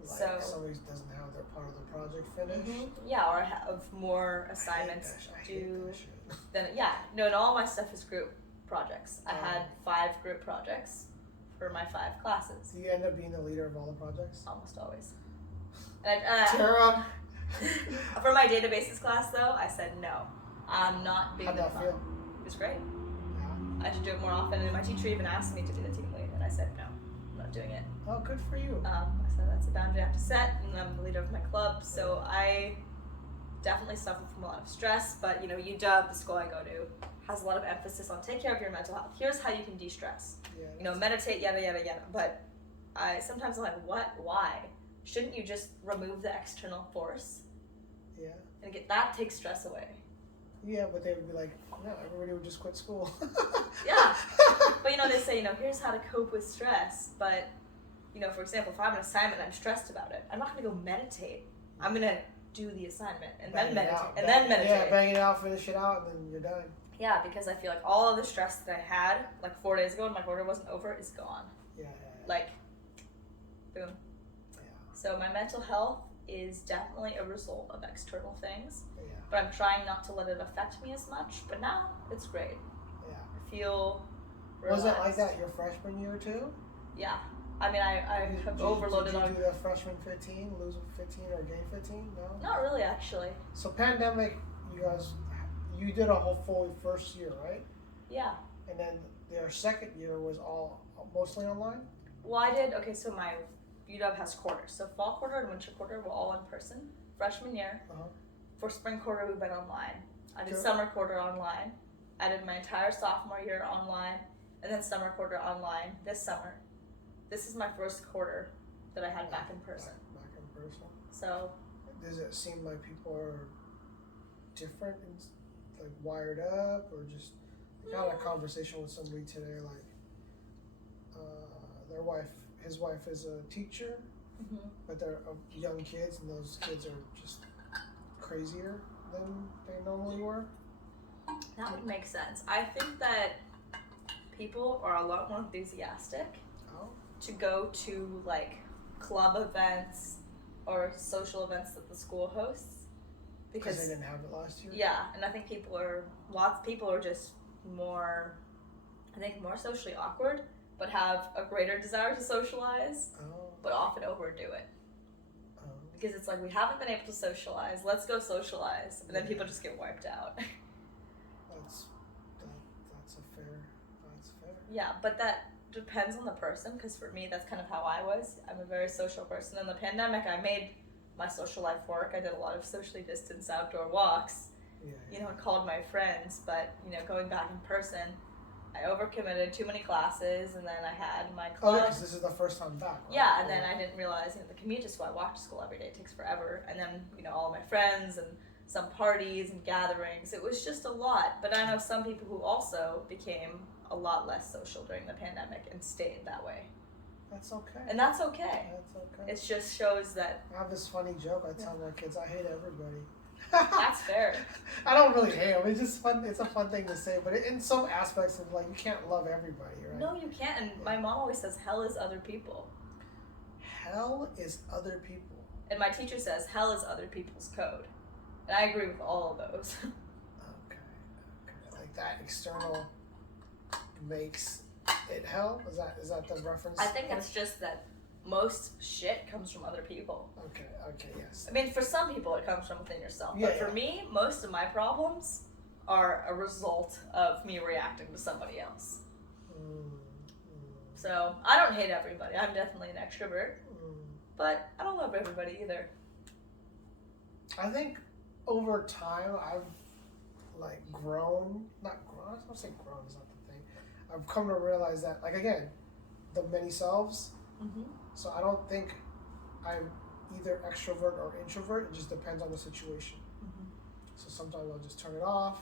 Like so somebody doesn't have their part of the project finished? Yeah, or I have more assignments due. No, all my stuff is group projects. I had 5 group projects for my 5 classes. Do you end up being the leader of all the projects? Almost always. Tara! For my databases class, though, I said no. I'm not being How'd that feel? It was great. Yeah. I should do it more often, and my teacher even asked me to be the team lead, and I said no, I'm not doing it. Oh, good for you. I said that's a boundary I have to set, and I'm the leader of my club, so I definitely suffer from a lot of stress, but UW, the school I go to, has a lot of emphasis on take care of your mental health. Here's how you can de-stress. Yeah, Meditate, yada, yada, yada. But sometimes I'm like, what? Why? Shouldn't you just remove the external force? Yeah. And that takes stress away. Yeah, but they would be like, no, everybody would just quit school. Yeah. But they say, here's how to cope with stress. But, for example, if I have an assignment and I'm stressed about it, I'm not going to go meditate. I'm going to do the assignment and then meditate. Yeah, bang it out, finish it out, and then you're done. Yeah, because I feel like all of the stress that I had, 4 days ago when my quarter wasn't over, is gone. Yeah. Boom. Yeah. So my mental health is definitely a result of external things. Yeah. But I'm trying not to let it affect me as much. But now, it's great. Yeah. I feel relaxed. Was it like that your freshman year too? Yeah. I mean, I have overloaded on. Did you do the freshman 15, lose 15, or gain 15? No? Not really, actually. So pandemic, you did a whole full first year, right? Yeah. And then their second year was all mostly online? Well, I did, so my UW has quarters. So fall quarter and winter quarter were all in person. Freshman year. For spring quarter, we went online. I did summer quarter online. I did my entire sophomore year online, and then summer quarter online this summer. This is my first quarter that I had back in person. Back in person. So. Does it seem like people are different and wired up, or just? I had a conversation with somebody today, his wife is a teacher, but they're young kids, and those kids are just crazier than they normally were. That would make sense. I think that people are a lot more enthusiastic to go to club events or social events that the school hosts because they didn't have it last year. Yeah, and I think lots of people are just more socially awkward, but have a greater desire to socialize, but often overdo it. Because it's we haven't been able to socialize, let's go socialize, and then people just get wiped out. That's fair. Yeah, but that depends on the person, because for me, that's kind of how I was. I'm a very social person. In the pandemic, I made my social life work. I did a lot of socially distanced outdoor walks, and called my friends, but, going back in person, I overcommitted too many classes, and then I had my club. Because this is the first time back, right? Yeah, and then I didn't realize, the commute to school, I walk to school every day, it takes forever, and then, all my friends and some parties and gatherings, it was just a lot. But I know some people who also became a lot less social during the pandemic and stayed that way. That's okay. And that's okay. That's okay. It just shows that... I have this funny joke I tell my kids, I hate everybody. That's fair. I don't really hate them. It's just fun. It's a fun thing to say. But in some aspects of you can't love everybody, right? No, you can't. And my mom always says, hell is other people. Hell is other people. And my teacher says, hell is other people's code. And I agree with all of those. Okay. Like that external makes it hell? Is that the reference? I think it's just that most shit comes from other people. Okay, yes. I mean, for some people it comes from within yourself. But for me, most of my problems are a result of me reacting to somebody else. So, I don't hate everybody. I'm definitely an extrovert. But I don't love everybody either. I think over time, I've like grown. Not grown. I was gonna say grown is not the thing. I've come to realize that, like again, the many selves. Mm-hmm. So I don't think I'm either extrovert or introvert. It just depends on the situation. Mm-hmm. So sometimes I'll just turn it off.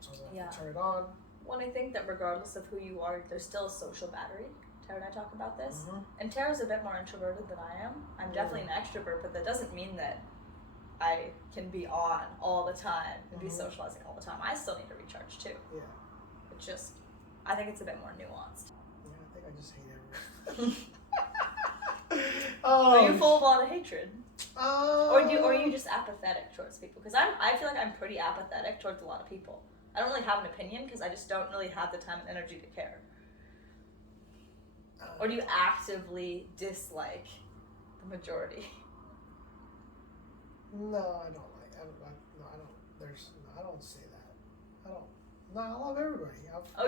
Sometimes I'll turn it on. Well, I think that regardless of who you are, there's still a social battery. Tara and I talk about this. Mm-hmm. And Tara's a bit more introverted than I am. I'm definitely an extrovert, but that doesn't mean that I can be on all the time and be socializing all the time. I still need to recharge too. Yeah. It's just, I think it's a bit more nuanced. Yeah, I think I just hate everyone. Are you full of a lot of hatred? Or are you just apathetic towards people? Because I feel like I'm pretty apathetic towards a lot of people. I don't really have an opinion because I just don't really have the time and energy to care. Or do you actively dislike the majority? No, I don't say that. I love everybody.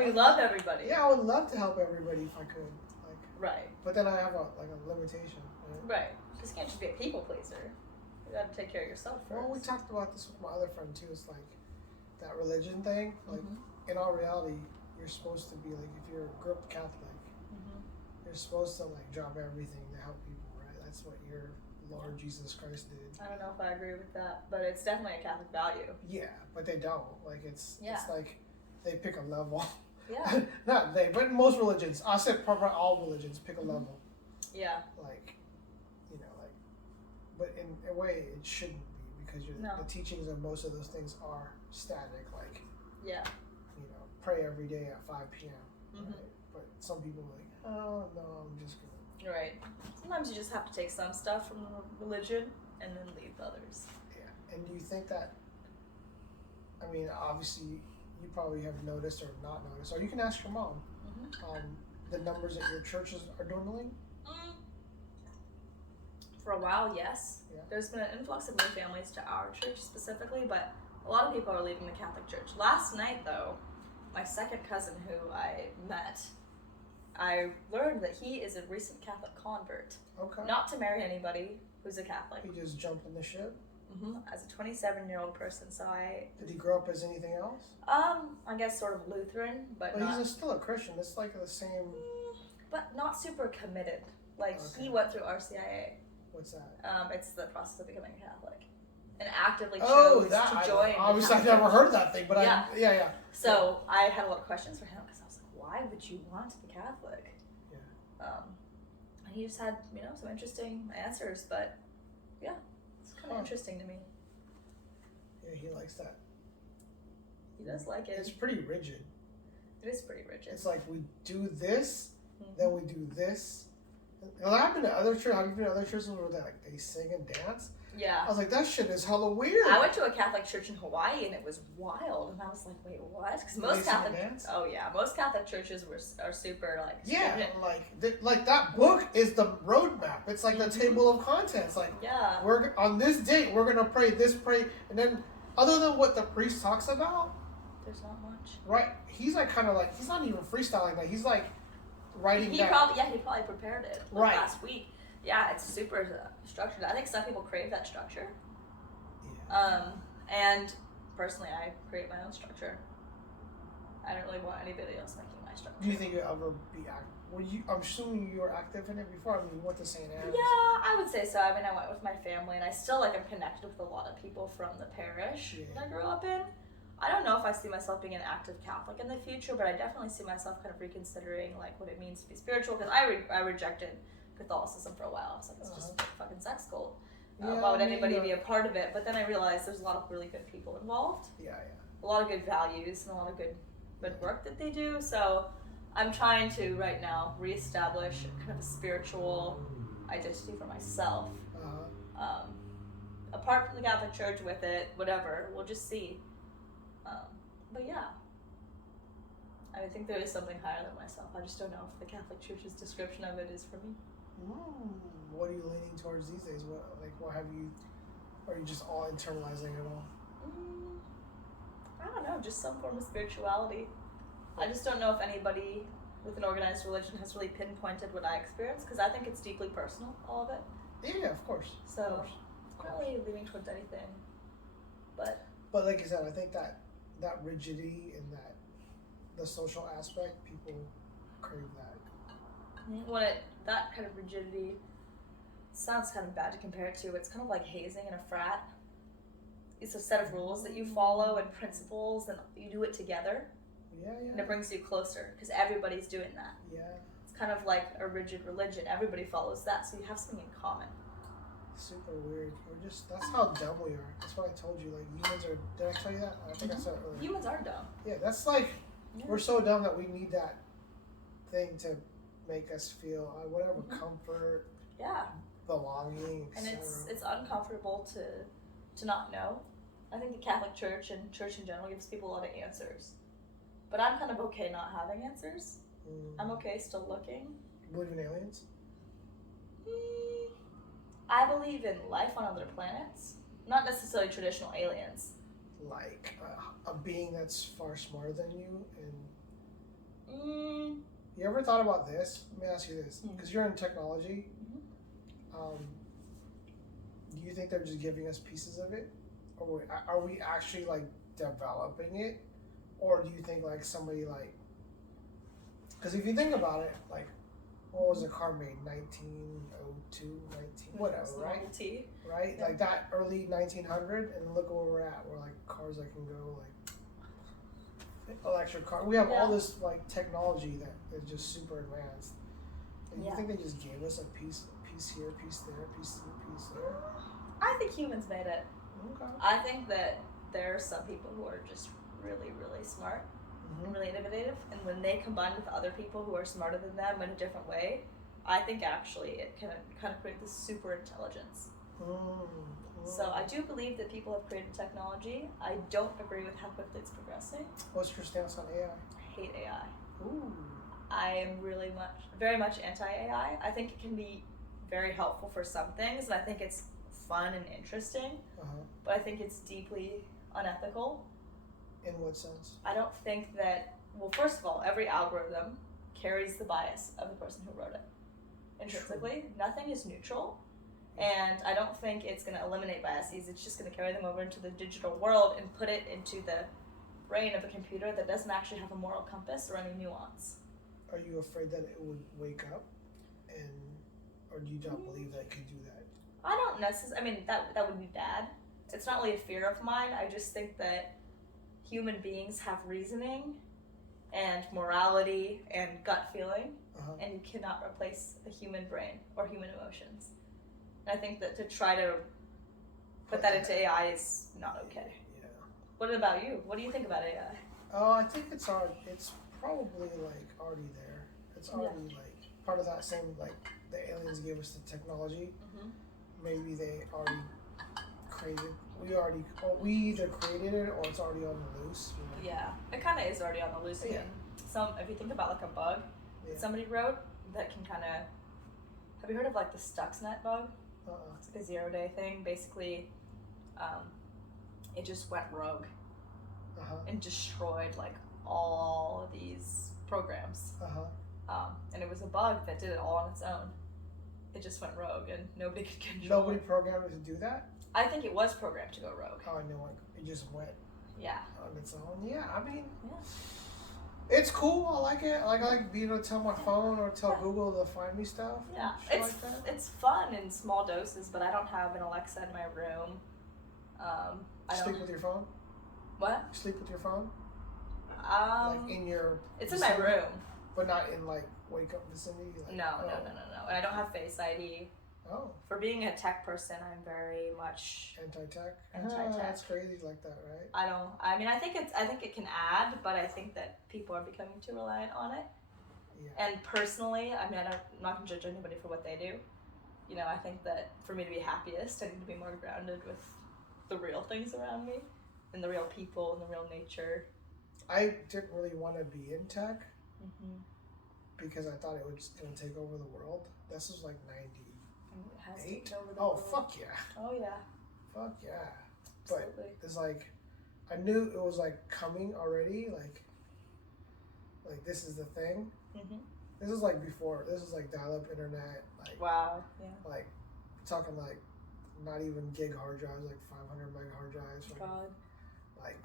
You love everybody? Yeah, I would love to help everybody if I could. Right. But then I have a limitation. Right. Because you can't just be a people pleaser. You gotta take care of yourself first. Well, we talked about this with my other friend too. It's like that religion thing. Like in all reality, you're supposed to be like, if you're a group Catholic, you're supposed to like drop everything to help people, right? That's what your Lord Jesus Christ did. I don't know if I agree with that, but it's definitely a Catholic value. Yeah, but they don't. Like it's like they pick a level. Yeah. Not they, but most religions. I said probably all religions pick a level. Yeah. Like, but in a way it shouldn't be because the teachings of most of those things are static. Like, pray every day at 5 p.m. Right? But some people are like, oh no, I'm just gonna. Right. Sometimes you just have to take some stuff from the religion and then leave others. Yeah. And do you think that? I mean, obviously, you probably have noticed or not noticed, or you can ask your mom. The numbers at your churches are dwindling. For a while, yes. Yeah. There's been an influx of new families to our church specifically, but a lot of people are leaving the Catholic Church. Last night, though, my second cousin who I met, I learned that he is a recent Catholic convert. Okay. Not to marry anybody who's a Catholic. He just jumped in the ship? As a 27-year-old person, so Did he grow up as anything else? I guess sort of Lutheran, but not... he's still a Christian. It's like the same... But not super committed. Like, he went through RCIA. What's that? It's the process of becoming a Catholic. And actively chose to join. Obviously, I've never heard that thing, but yeah. So I had a lot of questions for him because I was like, why would you want to be Catholic? Yeah. And he just had, some interesting answers, but yeah, it's kind of interesting to me. Yeah, he likes that. He does like it. It's pretty rigid. It is pretty rigid. It's like we do this, then we do this. I've been to other churches. Have you been to other churches where they sing and dance? Yeah. I was like, that shit is hella weird. I went to a Catholic church in Hawaii and it was wild, and I was like, wait, what? Because most Catholic churches are super like that book is the roadmap. It's like the table of contents. Like, we're on this date we're gonna pray, and then other than what the priest talks about, there's not much. Right. He's like kind of like he's not even freestyling. Like he's like writing he down. Probably prepared it last week. Yeah, it's super structured. I think some people crave that structure. Yeah. And personally, I create my own structure. I don't really want anybody else making my structure. Do you think you'll ever be active? I'm assuming you were active in it before. I mean, you went to St. Anne's. Yeah, I would say so. I mean, I went with my family, and I still am connected with a lot of people from the parish that I grew up in. I don't know if I see myself being an active Catholic in the future, but I definitely see myself kind of reconsidering what it means to be spiritual, because I rejected Catholicism for a while. I was like, it's just a fucking sex cult. Why would anybody be a part of it? But then I realized there's a lot of really good people involved. Yeah. A lot of good values and a lot of good work that they do. So I'm trying to right now reestablish kind of a spiritual identity for myself. Apart from the Catholic Church with it, whatever, we'll just see. But yeah, I think there is something higher than myself. I just don't know if the Catholic Church's description of it is for me. What are you leaning towards these days? What have you? Are you just all internalizing it all? I don't know, just some form of spirituality. I just don't know if anybody with an organized religion has really pinpointed what I experience, because I think it's deeply personal, all of it. Yeah, of course. So, not really leaning towards anything. But like you said, I think that rigidity and the social aspect, people crave that. That kind of rigidity sounds kind of bad to compare it to. It's kind of like hazing in a frat. It's a set of rules that you follow and principles, and you do it together. Yeah. And it brings you closer because everybody's doing that. Yeah. It's kind of like a rigid religion. Everybody follows that, so you have something in common. Super weird. That's how dumb we are. That's what I told you. Like, humans are, did I tell you that? I think I said it earlier. Humans are dumb. Yeah, that's like, we're so dumb that we need that thing to make us feel whatever, comfort, belonging, and it's uncomfortable to not know. I think the Catholic Church and church in general gives people a lot of answers, but I'm kind of okay not having answers. I'm okay still looking. You believe in aliens? I believe in life on other planets, not necessarily traditional aliens. Like a being that's far smarter than you, and you ever thought about this? Let me ask you this, because you're in technology. Do you think they're just giving us pieces of it, or are we actually like developing it, or do you think like somebody like? Because if you think about it, like, what was the car made? 1902, whatever, right? T. Right? Yeah. Like that early 1900, and look where we're at. We're like cars that can go like electric car. We have all this like technology that is just super advanced. And you think they just gave us a piece here, piece there, piece there? I think humans made it. Okay. I think that there are some people who are just really, really smart. Really innovative, and when they combine with other people who are smarter than them in a different way, I think actually it can kind of create this super intelligence. So I do believe that people have created technology. I don't agree with how quickly it's progressing. What's your stance on AI? I hate AI. Ooh. I am very much anti-AI. I think it can be very helpful for some things, and I think it's fun and interesting, but I think it's deeply unethical. In what sense? I don't think that, well, first of all, every algorithm carries the bias of the person who wrote it. Intrinsically, nothing is neutral, and I don't think it's going to eliminate biases. It's just going to carry them over into the digital world and put it into the brain of a computer that doesn't actually have a moral compass or any nuance. Are you afraid that it would wake up, or do you not believe that it could do that? I don't necessarily, I mean, that would be bad. It's not really a fear of mine. I just think that human beings have reasoning and morality and gut feeling, and you cannot replace a human brain or human emotions. And I think that to try to put that into AI is not okay. Yeah. What about you? What do you think about AI? I think it's probably like already there. It's already like part of that same, like the aliens gave us the technology. Maybe they already created. We either created it or it's already on the loose. You know? Yeah, it kind of is already on the loose. I mean, if you think about like a bug that somebody wrote that can kind of. Have you heard of like the Stuxnet bug? It's like a 0-day thing. Basically, it just went rogue and destroyed like all of these programs. And it was a bug that did it all on its own. It just went rogue and nobody could control it. Nobody programmed it to do that? I think it was programmed to go rogue. Oh, I know it just went on its own. Yeah, I mean, it's cool. I like it. I like being able to tell my phone or tell Google to find me stuff. Yeah, it's fun in small doses, but I don't have an Alexa in my room. Sleep with your phone? What? Sleep with your phone? Like in your. It's vicinity? In my room. But not in like wake up vicinity? Like, no. And I don't have Face ID. Oh. For being a tech person, I'm very much anti-tech. That's crazy like that, right? I think it can add, but I think that people are becoming too reliant on it. Yeah. And personally, I'm not going to judge anybody for what they do. You know, I think that for me to be happiest, I need to be more grounded with the real things around me and the real people and the real nature. I didn't really want to be in tech because I thought it was going to take over the world. This was like 98. Oh, fuck yeah. Oh, yeah. Fuck yeah. Absolutely. But it's like, I knew it was like coming already. Like this is the thing. This is like before. This is like dial-up internet. Like, wow. Yeah. Like, talking like not even gig hard drives, like 500 meg hard drives. God. Like,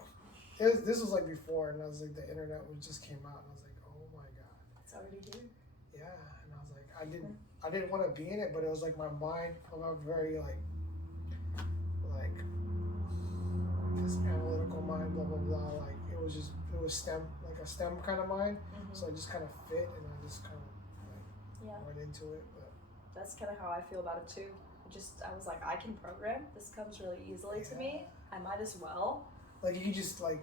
this was like before, and I was like, the internet just came out, and I was like, oh my God. It's already here. Yeah, and I was like, I didn't want to be in it, but it was like my mind, I'm a very like this analytical mind, blah blah blah. Like it was STEM, like a STEM kind of mind. So I just kind of fit, and I just kind of went into it. But that's kind of how I feel about it too. I was like, I can program. This comes really easily to me. I might as well. Like you just like,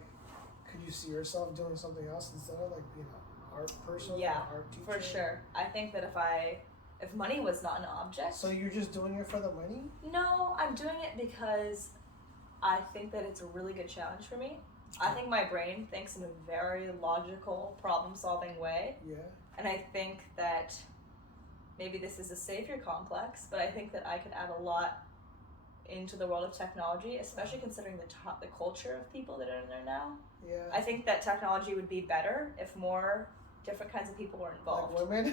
could you see yourself doing something else instead of like being an art person? Yeah, or art teacher? For sure. I think that if money was not an object. So you're just doing it for the money? No, I'm doing it because I think that it's a really good challenge for me. I think my brain thinks in a very logical, problem-solving way. Yeah. And I think that maybe this is a savior complex, but I think that I could add a lot into the world of technology, especially considering the culture of people that are in there now. Yeah. I think that technology would be better if more different kinds of people were involved. Like women?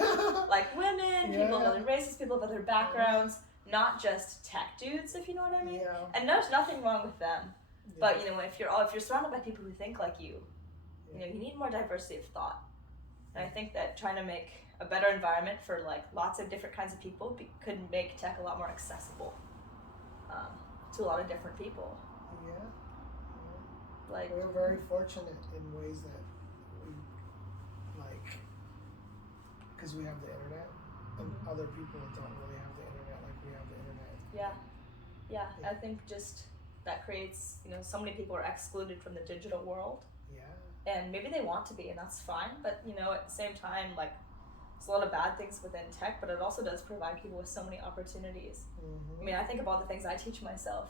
Like women, people of other races, people of other backgrounds, not just tech dudes, if you know what I mean. Yeah. And there's nothing wrong with them. Yeah. But you know, if you're surrounded by people who think like you, you know, you need more diversity of thought. And I think that trying to make a better environment for like lots of different kinds of people could make tech a lot more accessible to a lot of different people. Yeah. Like we're very fortunate in ways that we like, because we have the internet, and other people don't really have the internet like we have the internet. Yeah. I think just that creates, you know, so many people are excluded from the digital world. Yeah. And maybe they want to be, and that's fine. But you know, at the same time, like, there's a lot of bad things within tech, but it also does provide people with so many opportunities. I mean, I think about the things I teach myself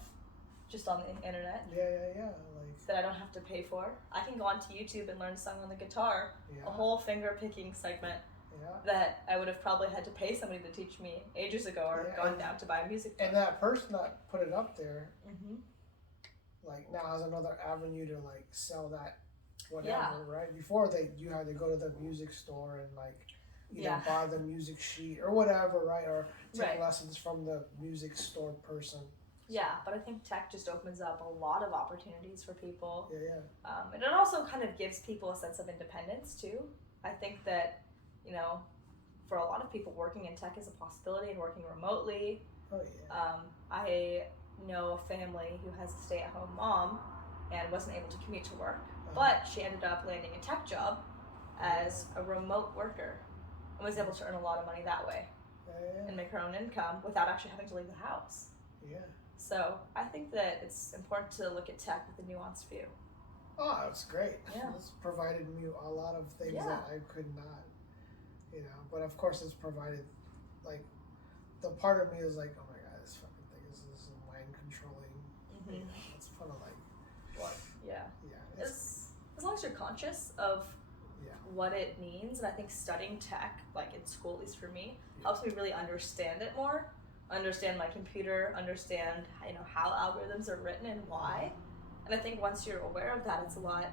just on the internet. Yeah. Like that I don't have to pay for. I can go onto YouTube and learn a song on the guitar, a whole finger picking segment that I would have probably had to pay somebody to teach me ages ago, or gone down to buy a music book. And that person that put it up there, like now has another avenue to like sell that whatever, right? Before you had to go to the music store and like either buy the music sheet or whatever, right? Or take lessons from the music store person. Yeah, but I think tech just opens up a lot of opportunities for people. Yeah. And it also kind of gives people a sense of independence too. I think that, you know, for a lot of people, working in tech is a possibility, and working remotely. Oh yeah. I know a family who has a stay-at-home mom and wasn't able to commute to work, but she ended up landing a tech job as a remote worker and was able to earn a lot of money that way and make her own income without actually having to leave the house. Yeah. So I think that it's important to look at tech with a nuanced view. Oh, it's great. Yeah. It's provided me a lot of things that I could not, you know. But of course, it's provided, like, the part of me is like, oh my God, this fucking thing is mind controlling. You know, it's kind of like, what? Yeah. Yeah. As long as you're conscious of what it means, and I think studying tech, like in school, at least for me, helps me really understand it more. Understand my computer, understand, you know, how algorithms are written and why. And I think once you're aware of that, it's a lot,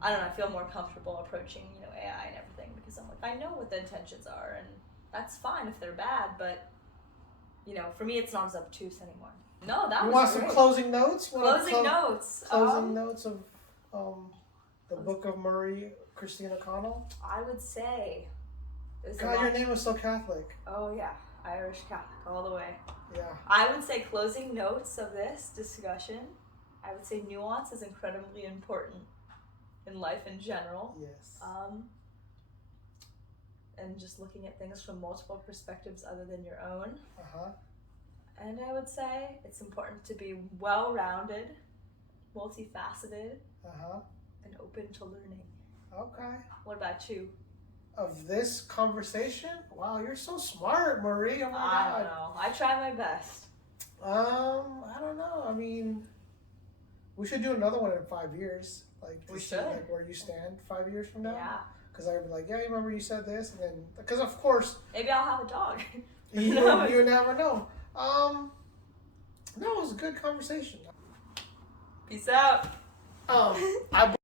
I don't know, I feel more comfortable approaching, you know, AI and everything, because I'm like, I know what the intentions are, and that's fine if they're bad, but, you know, for me, it's not as obtuse anymore. No, that was You want great. some closing notes? Closing notes. Closing notes of the Book of Marie, Christina Connell? I would say... God, your name was so Catholic. Oh, yeah. Irish Catholic all the way. Yeah. I would say closing notes of this discussion, I would say nuance is incredibly important in life in general. Yes. And just looking at things from multiple perspectives other than your own. And I would say it's important to be well-rounded, multifaceted, and open to learning. Okay. What about you? Of this conversation? Wow, you're so smart, Marie. Oh my God. I don't know. I try my best. I don't know. I mean, we should do another one in 5 years. Like, to see, like, where you stand 5 years from now. Yeah. Because I'd be like, yeah, you remember you said this? And then, because of course. Maybe I'll have a dog. you never know. No, it was a good conversation. Peace out. I